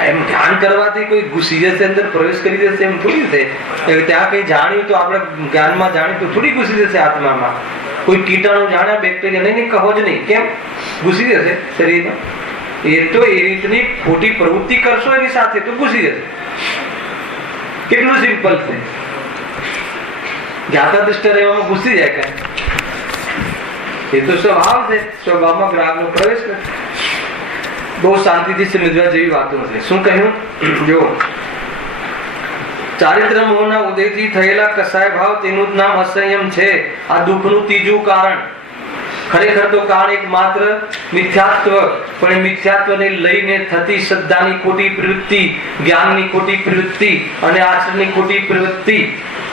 એમ ધ્યાન કરવાથી કોઈ ઘૂસી જશે, અંદર પ્રવેશ કરી જશે એમ થોડી છે. ત્યાં કઈ જાણ્યું તો આપણે જ્ઞાનમાં જાણ્યું તો થોડી ઘૂસી જશે આત્મામાં. કોઈ કીટાણુ જાણ્યા, બેક્ટેરિયા નહીં, કહો જ નહીં. કેમ ઘૂસી જશે શરીરમાં? એ તો એ રીતની ખોટી પ્રવૃત્તિ કરશો એની સાથે તો ઘૂસી જશે. કેટલું સિમ્પલ છે. જાતા દ્રષ્ટા રહેવામાં ઘૂસી જાય કઈ. એ તો સ્વભાવ છે. સ્વભાવમાં ગ્રાહકનો પ્રવેશ કરે. બહુ શાંતિથી સમજવા જેવી વાતો છે. શું કહ્યું? જો ચારિત્ર મોહના ઉદયથી થયેલા કસાય ભાવ, તેનું જ નામ અસંયમ છે. આ દુઃખનું ત્રીજું કારણ. ખરેખર તો કારણ એક માત્ર મિથ્યાત્વ, પણ મિથ્યાત્વને લઈને થતી શ્રદ્ધાની ખોટી પ્રવૃત્તિ, જ્ઞાનની ખોટી પ્રવૃત્તિ અને આચરણની ખોટી પ્રવૃત્તિ,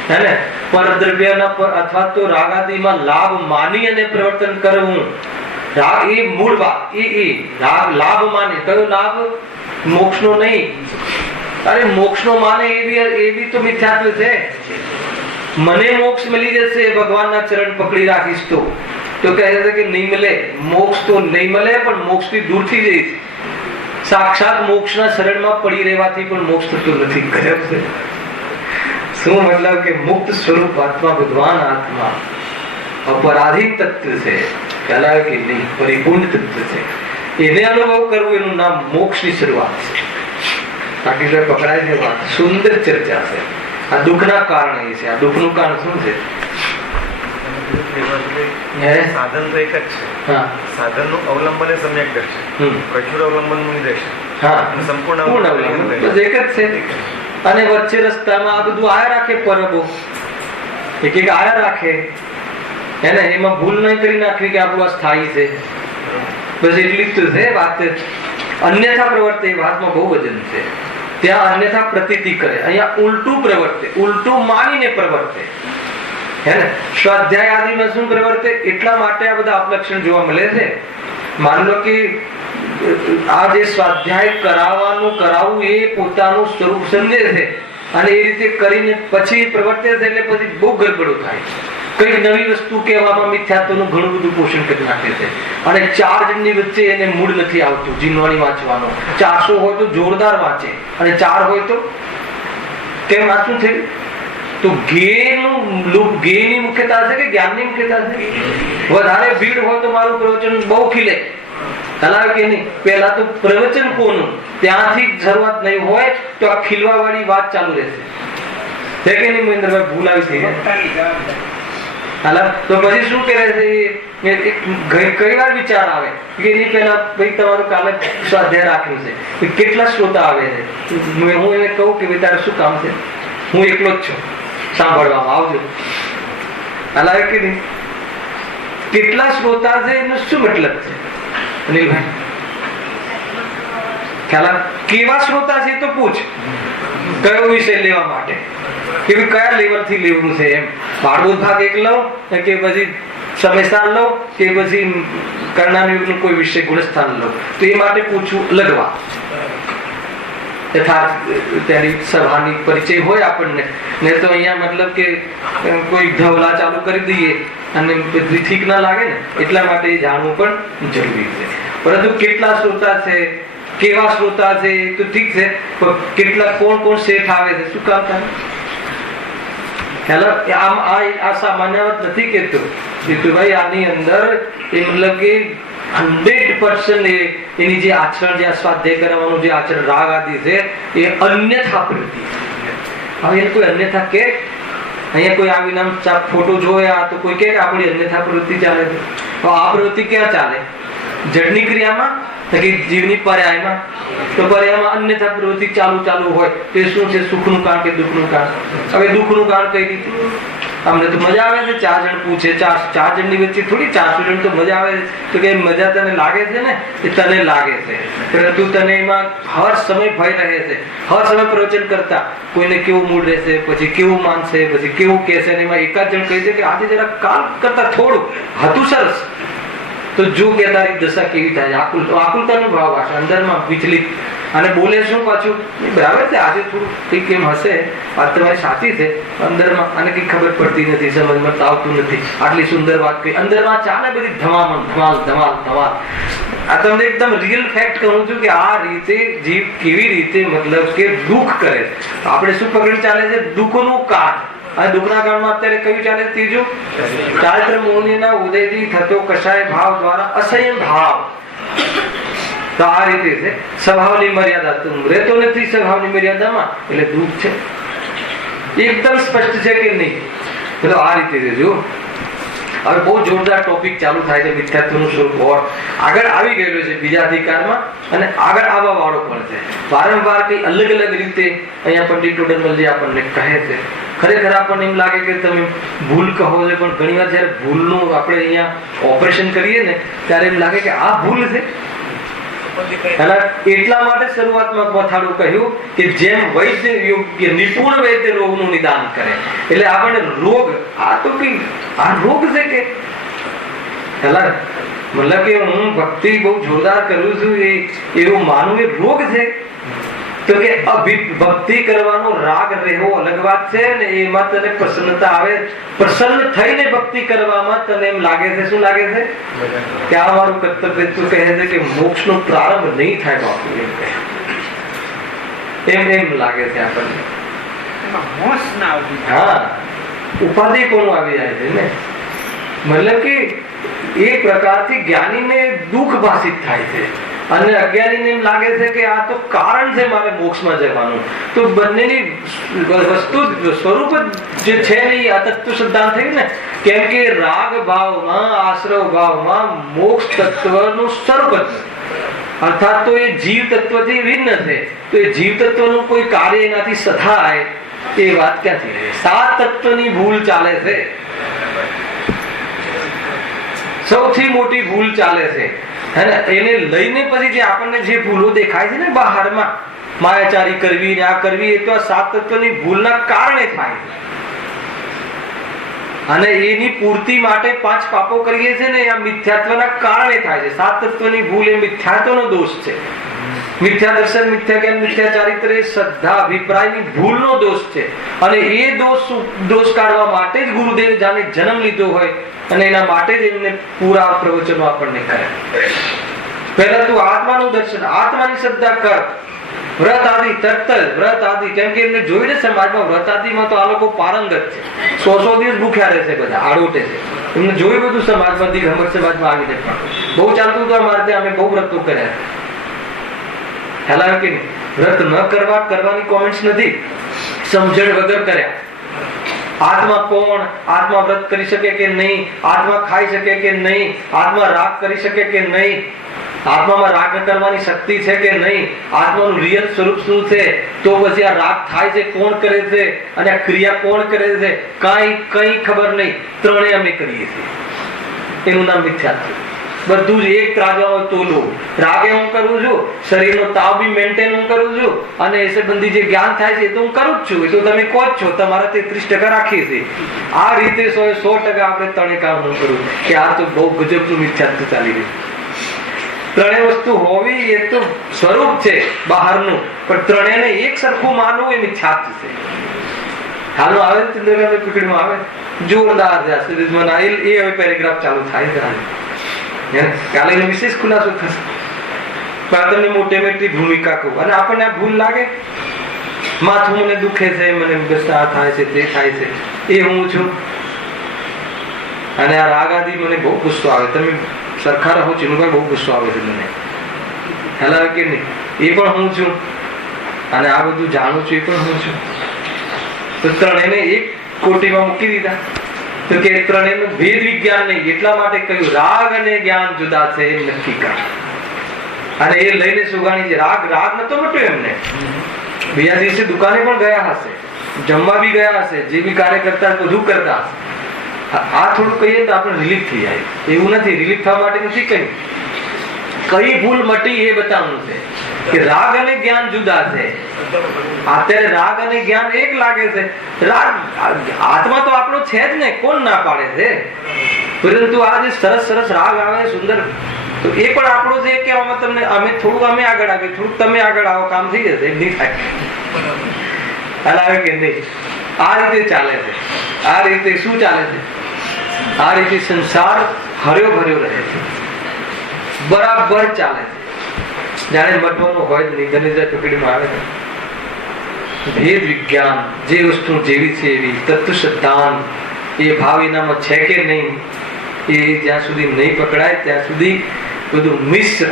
હે ને, પરદ્રવ્યના અથવા તો રાગાદિમાં લાભ માની અને પ્રવર્તન કરવું. એ મૂળ વાત. એ લાભ માને. કયો લાભ? મોક્ષનો નહીં. અરે મોક્ષનો માને એ બી તો મિથ્યાત્વ છે. મને મોક્ષ મળી જશે ભગવાનના ચરણ પકડી રાખીશ તો કહે છે કે નહીં મળે. મોક્ષ તો નહીં મળે, પણ મોક્ષ થી દૂર થઈ જઈશ. સાક્ષાત મોક્ષના શરણમાં પડી રહેવાથી પણ મોક્ષ થતો નથી. કર્યો છે શું મતલબ? કે મુક્ત સ્વરૂપ આત્મા, ભગવાન આત્મા અપરાધીન તત્વ છે. કહેવાય કે નહીં, પરિપૂર્ણ તત્વ છે. એને અનુભવ કરવું, એનું નામ મોક્ષની શરૂઆત છે. બાકી તો પકડાય છે વાત. સુંદર ચર્ચા છે. આ દુઃખના કારણે છે. આ દુઃખનું કારણ શું છે? સાધન તો એક જ છે. સાધન નું અવલંબન સમ્યક દર્શન, પ્રચુર અવલંબન નું નિદર્શન, સંપૂર્ણ અવલંબન એક જ છે. અને વચ્ચે રસ્તામાં આ બધું આયા રાખે, પરબો એક આયા રાખે. એને એમાં ભૂલ નહીં કરી નાખવી કે આપણું આ સ્થાયી છે. બસ એટલી જ છે વાત. અન્યથા પ્રવર્તે એ વાતમાં બહુ વજન છે. ત્યાં અન્યથા પ્રતીતિ કરે, અહીંયા ઉલટું પ્રવર્તે, ઉલટું માનીને પ્રવર્તે. હે ને, સ્વાધ્યાય આદિમાં શું પ્રવર્તે? એટલા માટે આ બધા અપલક્ષણ જોવા મળે છે. માની લો કે આ જે સ્વાધ્યાય કરાવવું એ પોતાનું સ્વરૂપ સમજે છે અને એ રીતે કરીને પછી પ્રવર્તે છે, એટલે પછી બહુ ગડબડો થાય. કઈ નવી વસ્તુ કહેવામાં મિથ્યાત્વનું ઘણું બધું પોષણ કરી નાખે છે. અને 4 જણની વચ્ચે એને મૂળ નથી આવતું જીનવાણી વાંચવાનો. 400 હોય તો જોરદાર વાંચે, અને 4 હોય તો કેમ વાંચવું થયું? તો ગેની મુખ્યતા છે કે જ્ઞાનની મુખ્યતા છે? વધારે ભીડ હોય તો મારું પ્રવચન બહુ ખીલે, હલાવે કે નહીં? પહેલા તો પ્રવચન કોનું, ત્યાંથી શરૂઆત નહીં હોય તો આ ખીલવા વાળી વાત ચાલુ રહેશે. છે કે નહીં મહેન્દ્રભાઈ? ભૂલ આવી થઈ તો પછી શું કરે છે? કઈ વાર વિચાર આવે કે એની પહેલા ભાઈ તમારું કાલે સ્વાધ્યાય રાખ્યું છે, કેટલા શ્રોતા આવે છે? હું એને કહું કે ભાઈ તારે શું કામ છે? હું એકલો જ છું, સાંભળવામાં આવજો. હલાવે કે નહીં? કેટલા શ્રોતા છે એનો શું મતલબ છે? અનિલભાઈ ખ્યાલ? કેવા શ્રોતા છે તો પૂછ. કયો વિષય લેવા માટે, કે કયા લેવલ થી લેવું છે? એમ ભાડભૂત ભાગ એક લઉં કે પછી સમયસ્થાન લઉં કે પછી કર્ણાનું કોઈ વિષય ગુણસ્થાન લઉં? તો એ માટે પૂછવું અલગ વાત. યથાર્થ તેની સભાની પરિચય હોય આપણને. ને તો અહીંયા મતલબ કે કોઈ ઢવલા ચાલુ કરી દઈએ અને ઠીક ના લાગે ને, એટલા માટે એ જાણવું પણ જરૂરી છે. પરંતુ કેટલા શ્રોતા છે, કેવા શ્રોતા છે તો ઠીક છે, પણ કેટલા કોણ શેઠ આવે છે, શું કામ થાય? આ સામાન્ય વાત નથી કેતો જીતુભાઈ. આની અંદર એ મતલબ કે 100% એની જે આચરણ, જે સ્વાધ્યાય કરવાનું જે આચરણ, રાગ આદિ છે, એ અન્યથા પ્રવૃત્તિ. હવે એને કોઈ અન્યથા કે અહીંયા કોઈ આવીને ફોટો જોયા તો કોઈ કે આપણી અન્યથા પ્રવૃત્તિ ચાલે છે. તો આ પ્રવૃત્તિ ક્યાં ચાલે? જડની ક્રિયામાં કે જીવની પર્યાયમાં? તો પર્યાયમાં અન્યથા પ્રવૃત્તિ ચાલુ હોય તો એ શું છે? સુખનું કારણ કે દુઃખનું કારણ? હવે દુઃખનું કારણ કઈ રીતે? અમને તો મજા આવે છે, 4 જણ પૂછે, 4 જણની વચ્ચે થોડી 400 જણ તો મજા આવે છે. તો કે મજા તને લાગે છે ને, એ તને લાગે છે, પરંતુ તને એમાં હર સમય ભય રહે છે. હર સમય પ્રવચન કરતા કોઈને કેવું મૂડ રહેશે, પછી કેવું માનશે, પછી કેવું કહેશે, અને એમાં એકાદ જણ કહે છે કે આજે જરા કાલ કરતા થોડું હતું સરસ, તો જો કે તારી દશા કેવી થાય. આકુલતાનો ભાવ આવશે અંદરમાં વિચલિત, અને બોલે શું પાછું બરાબર છે, આજે થોડું કંઈક એમ હશે, વાત તમારી સાચી છે, અંદરમાં આને કંઈ ખબર પડતી નથી, સમજમાં આવતું નથી, આટલી સુંદર વાત કહી, અંદરમાં ચાલે બધી ધમાલ ધમાલ ધમાલ ધમાલ. આ તમને એકદમ રિયલ ફેક્ટ કહું છું કે આ રીતે જીવ કેવી રીતે મતલબ કે દુઃખ કરે. આપણે શું પકડી ચાલે છે? દુઃખનું કાળ. અને દુઃખના કાળમાં અત્યારે કયું ચાલે? ત્રીજું, ચારિત્ર મુનિના ઉદયથી થતો કશાય ભાવ દ્વારા અસંયમ ભાવ. તો આ રીતે છે સ્વભાવની મર્યાદા. તું રહેતો નથી સ્વભાવની મર્યાદામાં, એટલે દુઃખ છે. એકદમ સ્પષ્ટ છે કે નહીં? તો આ રીતે છે. જો હવે બહુ જોરદાર ટોપિક ચાલુ થાય છે, મિથ્યાત્વનું સ્વરૂપ ઓર આગળ આવી ગયેલો છે બીજા અધિકારમાં, અને આગળ આવવા વાળો પણ છે. વારંવાર કઈ અલગ અલગ રીતે અહીંયા પંડિત ટોડરમલજી આપણને કહે છે. ખરેખર આપણને એમ લાગે કે તમે ભૂલ કહો છો, પણ ઘણી વાર જયારે ભૂલનું આપણે અહીંયા ઓપરેશન કરીએ ને ત્યારે એમ લાગે કે આ ભૂલ છે. એટલા માટે શરૂઆતમાં મથાળું કહ્યું કે જેમ વૈદ્ય યોગ્ય નિપુણ વૈદ્ય રોગનું નિદાન કરે, એટલે આપણને રોગ આ તો કઈ આ રોગ છે કે મતલબ કે હું ભક્તિ બહુ જોરદાર કરું છું એવું માનવું એ રોગ છે? તો કે ભક્તિ કરવાનો રાગ રહેવો અલગ વાત છે ને, એમાં તને પ્રસન્નતા આવે, પ્રસન્ન થઈને ભક્તિ કરવામાં તને એમ લાગે છે, શું લાગે છે કે આ મારું કર્તવ્ય. તું કહે છે કે મોક્ષનો પ્રારંભ નહીં થાય બાપુ, એમ લાગે છે આપણને. હા, ઉપાધિ કોણ આવી જાય છે ને, મતલબ કે એક પ્રકારથી જ્ઞાનીને દુઃખ ભાષિત થાય છે, અને અજ્ઞાનીને એમ લાગે છે કે આ તો કારણ છે મારે મોક્ષમાં જવાનું. તો બંનેની વસ્તુ સ્વરૂપ જે છે ને એ અતત્વ સિદ્ધાંત થયું ને, કેમ કે રાગ ભાવમાં આશ્રવ ભાવમાં મોક્ષ તત્વનું સ્વરૂપ જ નથી, અર્થાત તો એ જીવ તત્વથી ભિન્ન છે. તો એ જીવ તત્વનું કોઈ કાર્ય એનાથી સથાય એ વાત ક્યાંથી રહે? 7 તત્વની ભૂલ ચાલે છે, સૌથી મોટી ભૂલ ચાલે છે. એને લઈને પછી જે આપણને જે ભૂલો દેખાય છે ને બહારમાં, માયાચારી કરવી ને આ કરવી, એ તો આ 7 તત્વની ભૂલના કારણે થાય છે. અને એની પૂર્તિ માટે 5 પાપો કરીએ છીએ ને, આ મિથ્યાત્વના કારણે થાય છે. 7 તત્વની ભૂલ એ મિથ્યાત્વનો દોષ છે. મિથ્યા દર્શન, મિથ્યા જ્ઞાન, મિથ્યા ચારિત્ર એ શ્રદ્ધા અભિપ્રાયની ભૂલનો દોષ છે. અને એ દોષ કાઢવા માટે જ ગુરુદેવ જાણે જન્મ લીધો હોય, અને એના માટે જ એમને પૂરા પ્રવચનો આપણને કરે. પહેલા તું આત્માનું દર્શન, આત્માની શ્રદ્ધા કર. વ્રત આદિ તરત જ વ્રત આદિ, કેમ કે એમને જોઈને સમાજમાં વ્રત આદિમાં તો આ લોકો પારંગત છે. 100 દિવસ ભૂખ્યા રહેશે, બધા આડોટે છે. એમને જોયું બધું સમાજમાં, દિગંબર સમાજમાં આવીને પણ બહુ ચાલતું હતું અમારે ત્યાં. અમે બહુ વ્રતો કર્યા. ખ્યાલ કે નહીં? વ્રત ન કરવાની કોમેન્ટ્સ નથી, સમજણ વગર કર્યા. આત્મા કોણ? આત્મા વ્રત કરી શકે કે નહીં? આત્મા ખાઈ શકે કે નહીં? આત્મા રાગ કરી શકે કે નહીં? આત્મામાં રાગ કરવાની શક્તિ છે કે નહીં? આત્માનું રિયલ સ્વરૂપ શું છે? તો પછી આ રાગ થાય છે કોણ કરે છે, અને આ ક્રિયા કોણ કરે છે? કઈ ખબર નહીં. ત્રણેય અમે કરીએ છીએ. એનું નામ મિથ્યાત્વ. બધું જ એક ત્રાજવામાં તોલો. રાગે હું કરું છું, શરીરનો તાવ બી મેન્ટેન હું કરું છું, અને એ સંબંધી જે જ્ઞાન થાય છે એ તો હું કરું જ છું. એ તો તમે કહો જ છો, તમારા 33% રાખીએ છીએ. આ રીતે 100% આપણે ત્રણેય કામ હું કરું કે આ તો બહુ ગજબનું મિથ્યાત્વ ચાલી રહ્યું. ત્રણેય વસ્તુ હોવી એ તો સ્વરૂપ છે બહારનું, પણ ત્રણેયને એક સરખું માનવું એ મિથ્યાત્વ છે. હાલો આવે ચંદ્રકાંત પીકડીમાં આવે જોરદાર છે. એ હવે પેરેગ્રાફ ચાલુ થાય છે. કાલે એનો વિશેષ ખુલાસો થશે. તમને મોટી મોટી ભૂમિકા કહું, અને આપણને આ ભૂલ લાગે, માથું મને દુખે છે, મને આ થાય છે, તે થાય છે, એ હું છું. અને આ રાગ આદિ મને બહુ ગુસ્સો આવે. તમે સરખા રહો, ચિનુભાઈ, બહુ ગુસ્સો આવે છે મને. ખ્યાલ આવે કે નહીં? એ પણ હું છું, અને આ બધું જાણું છું, એ પણ હું છું. તો ત્રણેયને એક કોટીમાં મૂકી દીધા. તો કે ત્રણેયનું ભેદ વિજ્ઞાન નહીં, એટલા માટે કહ્યું રાગ અને જ્ઞાન જુદા છે એ નક્કી કર. અને એ લઈને સુગાણી છે. રાગ નતો મટ્યો એમને. બીજા દિવસે દુકાને પણ ગયા હશે, જમવા બી ગયા હશે, જે બી કાર્ય કરતા બધું કરતા હશે. આ થોડું કહીએ તો આપણે રિલીફ થઈ જાય. એવું નથી, રિલીફ થવા માટે નથી કહ્યું. કઈ ભૂલ મટી એ બતાવવાનું છે કે રાગ અને જ્ઞાન જુદા છે. અત્યારે રાગ અને જ્ઞાન એક લાગે છે. રાગ આત્મા તો આપણો છે જ ને, કોણ ના પાડે છે? પરંતુ આ જે સરસ સરસ રાગ આવે સુંદર, તો એ પણ આપણો છે કે આમાં તમને અમે થોડુંક અમે આગળ આવે, થોડુંક તમે આગળ આવો, કામ થઈ જશે. નહીં થાય, ખ્યાલ આવે કે નહીં? આ રીતે ચાલે છે. આ રીતે શું ચાલે છે? આ રીતે સંસાર હર્યો ભર્યો રહે છે, બરાબર ચાલે છે. જાણે મટવાનું હોય જ નહીં. ધનેજા ચોકડીમાં આવે છે ભેદ વિજ્ઞાન, જે વસ્તુ જેવી છે એવી, તત્વ સિદ્ધાંત, એ ભાવ એનામાં છે કે નહીં, એ જ્યાં સુધી નહીં પકડાય ત્યાં સુધી બધું મિશ્ર.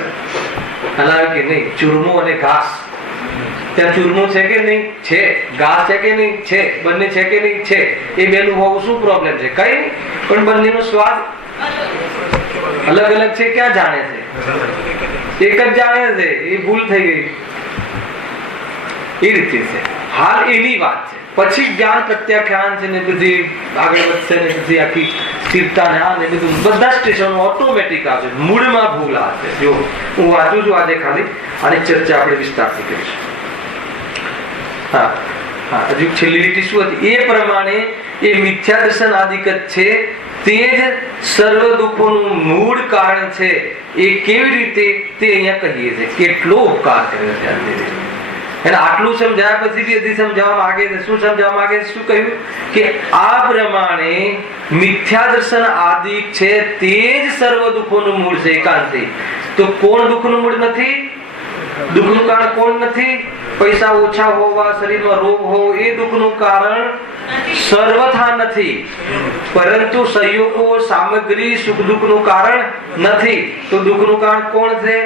હલાવે કે નહીં? ચૂરમો અને ઘાસ, ત્યાં ચૂરમો છે કે નહીં? છે. ઘાસ છે કે નહીં? છે. બંને છે કે નહીં? છે. એ બેનું હોવું શું પ્રોબ્લેમ છે? કઈ નહીં, પણ બંનેનો સ્વાદ અલગ અલગ છે. ક્યાં જાણે છે? એક જ જાણે છે. એ ભૂલ થઈ ગઈ. એ રીતે છે હાલ. એની વાત છે. પછી જ્ઞાન પ્રત્યાખ્યાન છે ને બધી આગળ વધશે ને પછી આખી સ્થિરતા ને આ ને બધું બધા સ્ટેશનો ઓટોમેટિક આવશે. મૂળમાં ભૂલ આવશે. જો હું વાંચું છું આજે ખાલી, આની ચર્ચા આપણે વિસ્તારથી કરીશું. હા હા, હજુ છેલ્લી લીટી શું હતી? એ પ્રમાણે એ મિથ્યા દર્શન આદિકત છે, તે જ સર્વ દુઃખોનું મૂળ કારણ છે. એ કેવી રીતે તે અહીંયા કહીએ છે. કેટલો ઉપકાર કર્યો છે એને. આટલું સમજાયા પછી બી હજી સમજાવવા માંગે છે. શું સમજાવવા માંગે છે? શું કહ્યું કે આ પ્રમાણે મિથ્યા દર્શન આદિ છે, તે જ સર્વ દુઃખોનું મૂળ છે એકાંતે. તો કોણ દુઃખનું મૂળ નથી? દુઃખનું કારણ કોણ નથી? પૈસા ઓછા હોવા, શરીરમાં રોગ હોવો, એ દુઃખનું કારણ સર્વથા નથી. પરંતુ સંયોગો, સામગ્રી સુખ દુઃખનું કારણ નથી. તો દુઃખનું કારણ કોણ છે?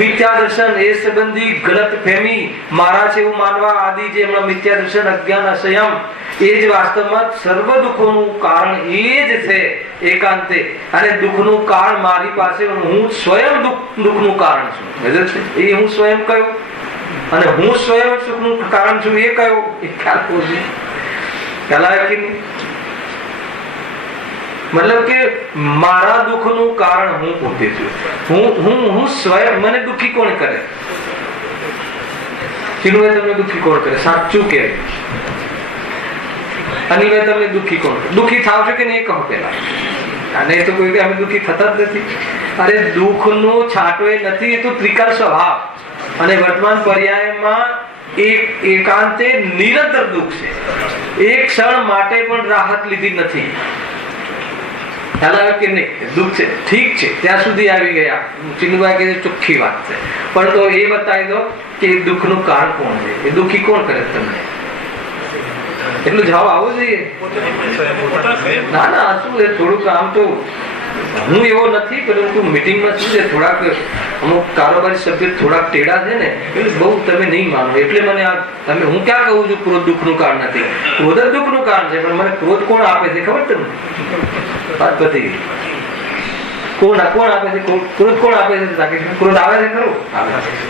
મિથ્યા દર્શન, એ સંબંધી ગલત ફહેમી, મારા છે એવું માનવા આદિ જે હમણાં મિથ્યા દર્શન, અજ્ઞાન, અસંયમ, એ જ વાસ્તવમાં સર્વ દુઃખોનું કારણ એ જ છે એકાંતે. અને દુઃખનું કારણ મારી પાસે, હું સ્વયં દુઃખનું કારણ છું. એ હું સ્વયં કયો, અને હું સ્વયં સુખનું કારણ છું એ કયો? એ ખ્યાલ કરવો. ખ્યાલ આવે કે નહીં? મતલબ કે મારા દુઃખનું કારણ હું પોતે છું. હું સ્વયં. મને દુઃખી કોણ કરે? ચીનુભાઈ તમને દુઃખી કોણ કરે? સાચું કે અનિલભાઈ તમને દુઃખી કોણ કરે? દુઃખી થાવ છો કે નહીં કહો પેલા. અને એ તો કોઈ અમે દુઃખી થતા જ નથી. અરે દુઃખનો છાંટો એ નથી, એ તો ત્રિકાળ સ્વભાવ. અને વર્તમાન પર્યાયમાં એકાંતે નિરંતર દુઃખ છે. એક ક્ષણ માટે પણ રાહત લીધી નથી. ખ્યાલ આવે કે નહીં? દુઃખ છે, ઠીક છે, ત્યાં સુધી આવી ગયા. ચિન્નુભાઈ કે ચોખ્ખી વાત છે, પણ તો એ બતાવી દો કે દુઃખનું કારણ કોણ છે, એ દુઃખી કોણ કરે તમને? એટલું જવાબ આવવો જોઈએ. ના ના, શું છે થોડુંક આમ તો હું એવો નથી, પરંતુ મીટિંગમાં શું છે થોડાક અમુક કારોબારી સભ્ય થોડાક ટેડા છે ને, એટલે બહુ તમે નહીં માનો. એટલે મને આ તમે હું ક્યાં કહું છું ક્રોધ દુઃખનું કારણ નથી? ક્રોધ જ દુઃખનું કારણ છે, પણ મને ક્રોધ કોણ આપે છે ખબર તમને? વાત પતી ગઈ. કોણ આપે છે ક્રોધ? કોણ આપે છે? ક્રોધ આવે છે ખરું?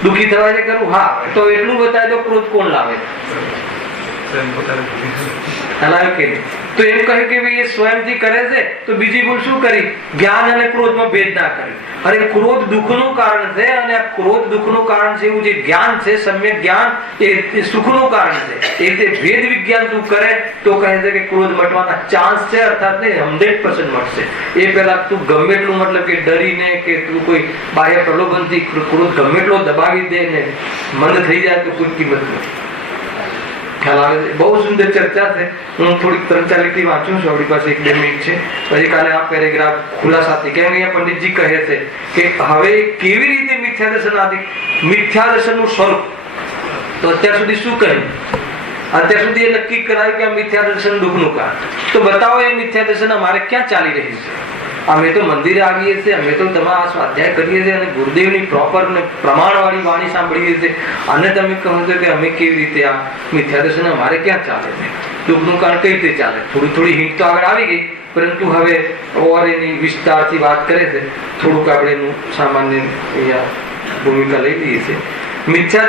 દુઃખી થવાય છે ખરું? હા. તો એટલું બતાવી દો ક્રોધ કોણ લાવે છે? તો એમ કહ્યું કે ભાઈ એ સ્વયંથી કરે છે, તો બીજી ભૂલ શું કરી? જ્ઞાન અને ક્રોધમાં ભેદ ના કરી. અરે ક્રોધ દુઃખનું કારણ છે, અને આ ક્રોધ દુઃખનું કારણ છે એવું જે જ્ઞાન છે, સમ્યક જ્ઞાન, એ સુખનું કારણ છે. એ રીતે ભેદ વિજ્ઞાન તું કરે તો કહે છે કે ક્રોધ મટવાના ચાન્સ છે, અર્થાત નહીં 100% મળશે. એ પહેલા તું ગમે એટલું મતલબ કે ડરીને કે તું કોઈ બાહ્ય પ્રલોભનથી ક્રોધ ગમે એટલો દબાવી દે ને મંદ થઈ જાય તો કોઈ કિંમત નથી. ખ્યાલ આવે છે? બહુ સુંદર ચર્ચા છે. હું થોડીક 3-4 લીટી વાંચું છું, આપણી પાસે 1-2 મિનિટ છે. પછી કાલે આ પેરેગ્રાફ ખુલાસાથી, કેમ અહીંયા પંડિતજી કહે છે કે હવે કેવી રીતે મિથ્યા દર્શન આદિ, મિથ્યા દર્શનનું સ્વરૂપ તો અત્યાર સુધી શું કહ્યું? અત્યાર સુધી એ નક્કી કરાયું કે આ મિથ્યા દર્શન દુઃખનું કારણ. તો બતાવો એ મિથ્યા દર્શન અમારે ક્યાં ચાલી રહ્યું છે? અમે તો મંદિરે આવીએ છીએ, અમે તો તમારા સ્વાધ્યાય કરીએ છીએ અને ગુરુદેવની પ્રોપર ને પ્રમાણવાળી વાણી સાંભળીએ છીએ, અને તમે કહો છો કે અમે કેવી રીતે આ મિથ્યા દર્શન અમારે ક્યાં ચાલે છે? દુઃખનું કારણ કઈ રીતે ચાલે? થોડી હિંટ તો આગળ આવી ગઈ, પરંતુ હવે ઓર એની વિસ્તારથી વાત કરે છે. થોડુંક આપણે એનું સામાન્ય અહીંયા ભૂમિકા લઈ લઈએ છીએ. મિથ્યા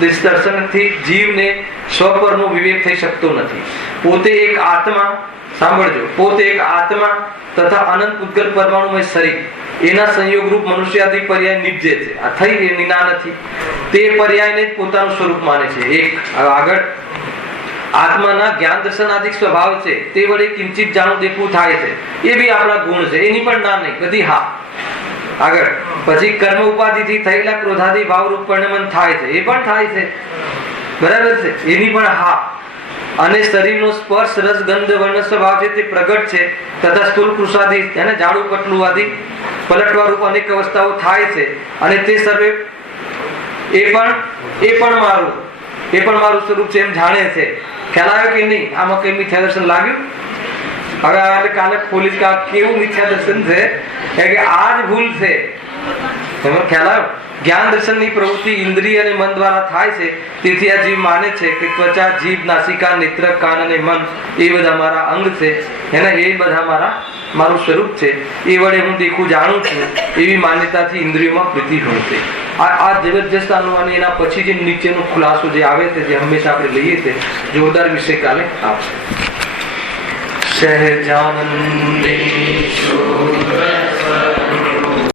દર્શનથી જીવને સ્વપરનો વિવેક થઈ શકતો નથી. પોતે એક આત્મા, સાંભળજો, પોતે એક આત્મા તથા અનંત ઉદ્ગલ પરમાણુમય શરીર, એના સંયોગ રૂપ મનુષ્યાદિ પર્યાય નિપજે છે. આ થઈ એની ના નથી. તે પર્યાયને જ પોતાનું સ્વરૂપ માને છે. એક આગળ આત્માના જ્ઞાન દર્શન આદિ સ્વભાવ છે, તે વડે કિંચિત જાણું દેખવું થાય છે. એ બી આપણા ગુણ છે, એની પણ ના નહીં, બધી હા. આગળ પછી કર્મ ઉપાધિથી થયેલા ક્રોધાદિ ભાવ રૂપ પરિણમન થાય છે, એ પણ થાય છે, બરાબર છે, એની પણ હા. અને શરીરનો સ્પર્શ રસ ગંધ વર્ણ સ્વભાવ છે તે પ્રગટ છે, તથા સ્થૂલ કૃષાદિ એને જાડું પટલું આદિ પલટવા રૂપ અનેક અવસ્થાઓ થાય છે. અને તે સર્વે એ પણ મારું સ્વરૂપ છે એમ જાણે છે. ખ્યાલ આવ્યો કે નહીં? આમાં કઈ મિથ્યા દર્શન લાગ્યું? હવે કાલે પોલીસ કેવું મિથ્યા દર્શન છે કે આ જ ભૂલ છે, એમાં ખ્યાલ આવ્યો? જ્ઞાન દર્શનની પ્રવૃત્તિ ઇન્દ્રિય અને મન દ્વારા થાય છે. તેથી આ જીવ માને છે કે ત્વચા, જીભ, નાસિકા, નેત્ર, કાન અને મન એ બધા મારા અંગ છે, એના એ બધા મારું સ્વરૂપ છે. એ વડે હું દેખું જાણું છું, એવી માન્યતાથી ઇન્દ્રિયોમાં પ્રીતિ હોય છે. આ જબરજસ્ત અનુમાન. એના પછી જે નીચેનો ખુલાસો જે આવે છે, જે હંમેશા આપણે લઈએ છીએ, જોરદાર વિષય કાલે આવશે. સહજાનંદ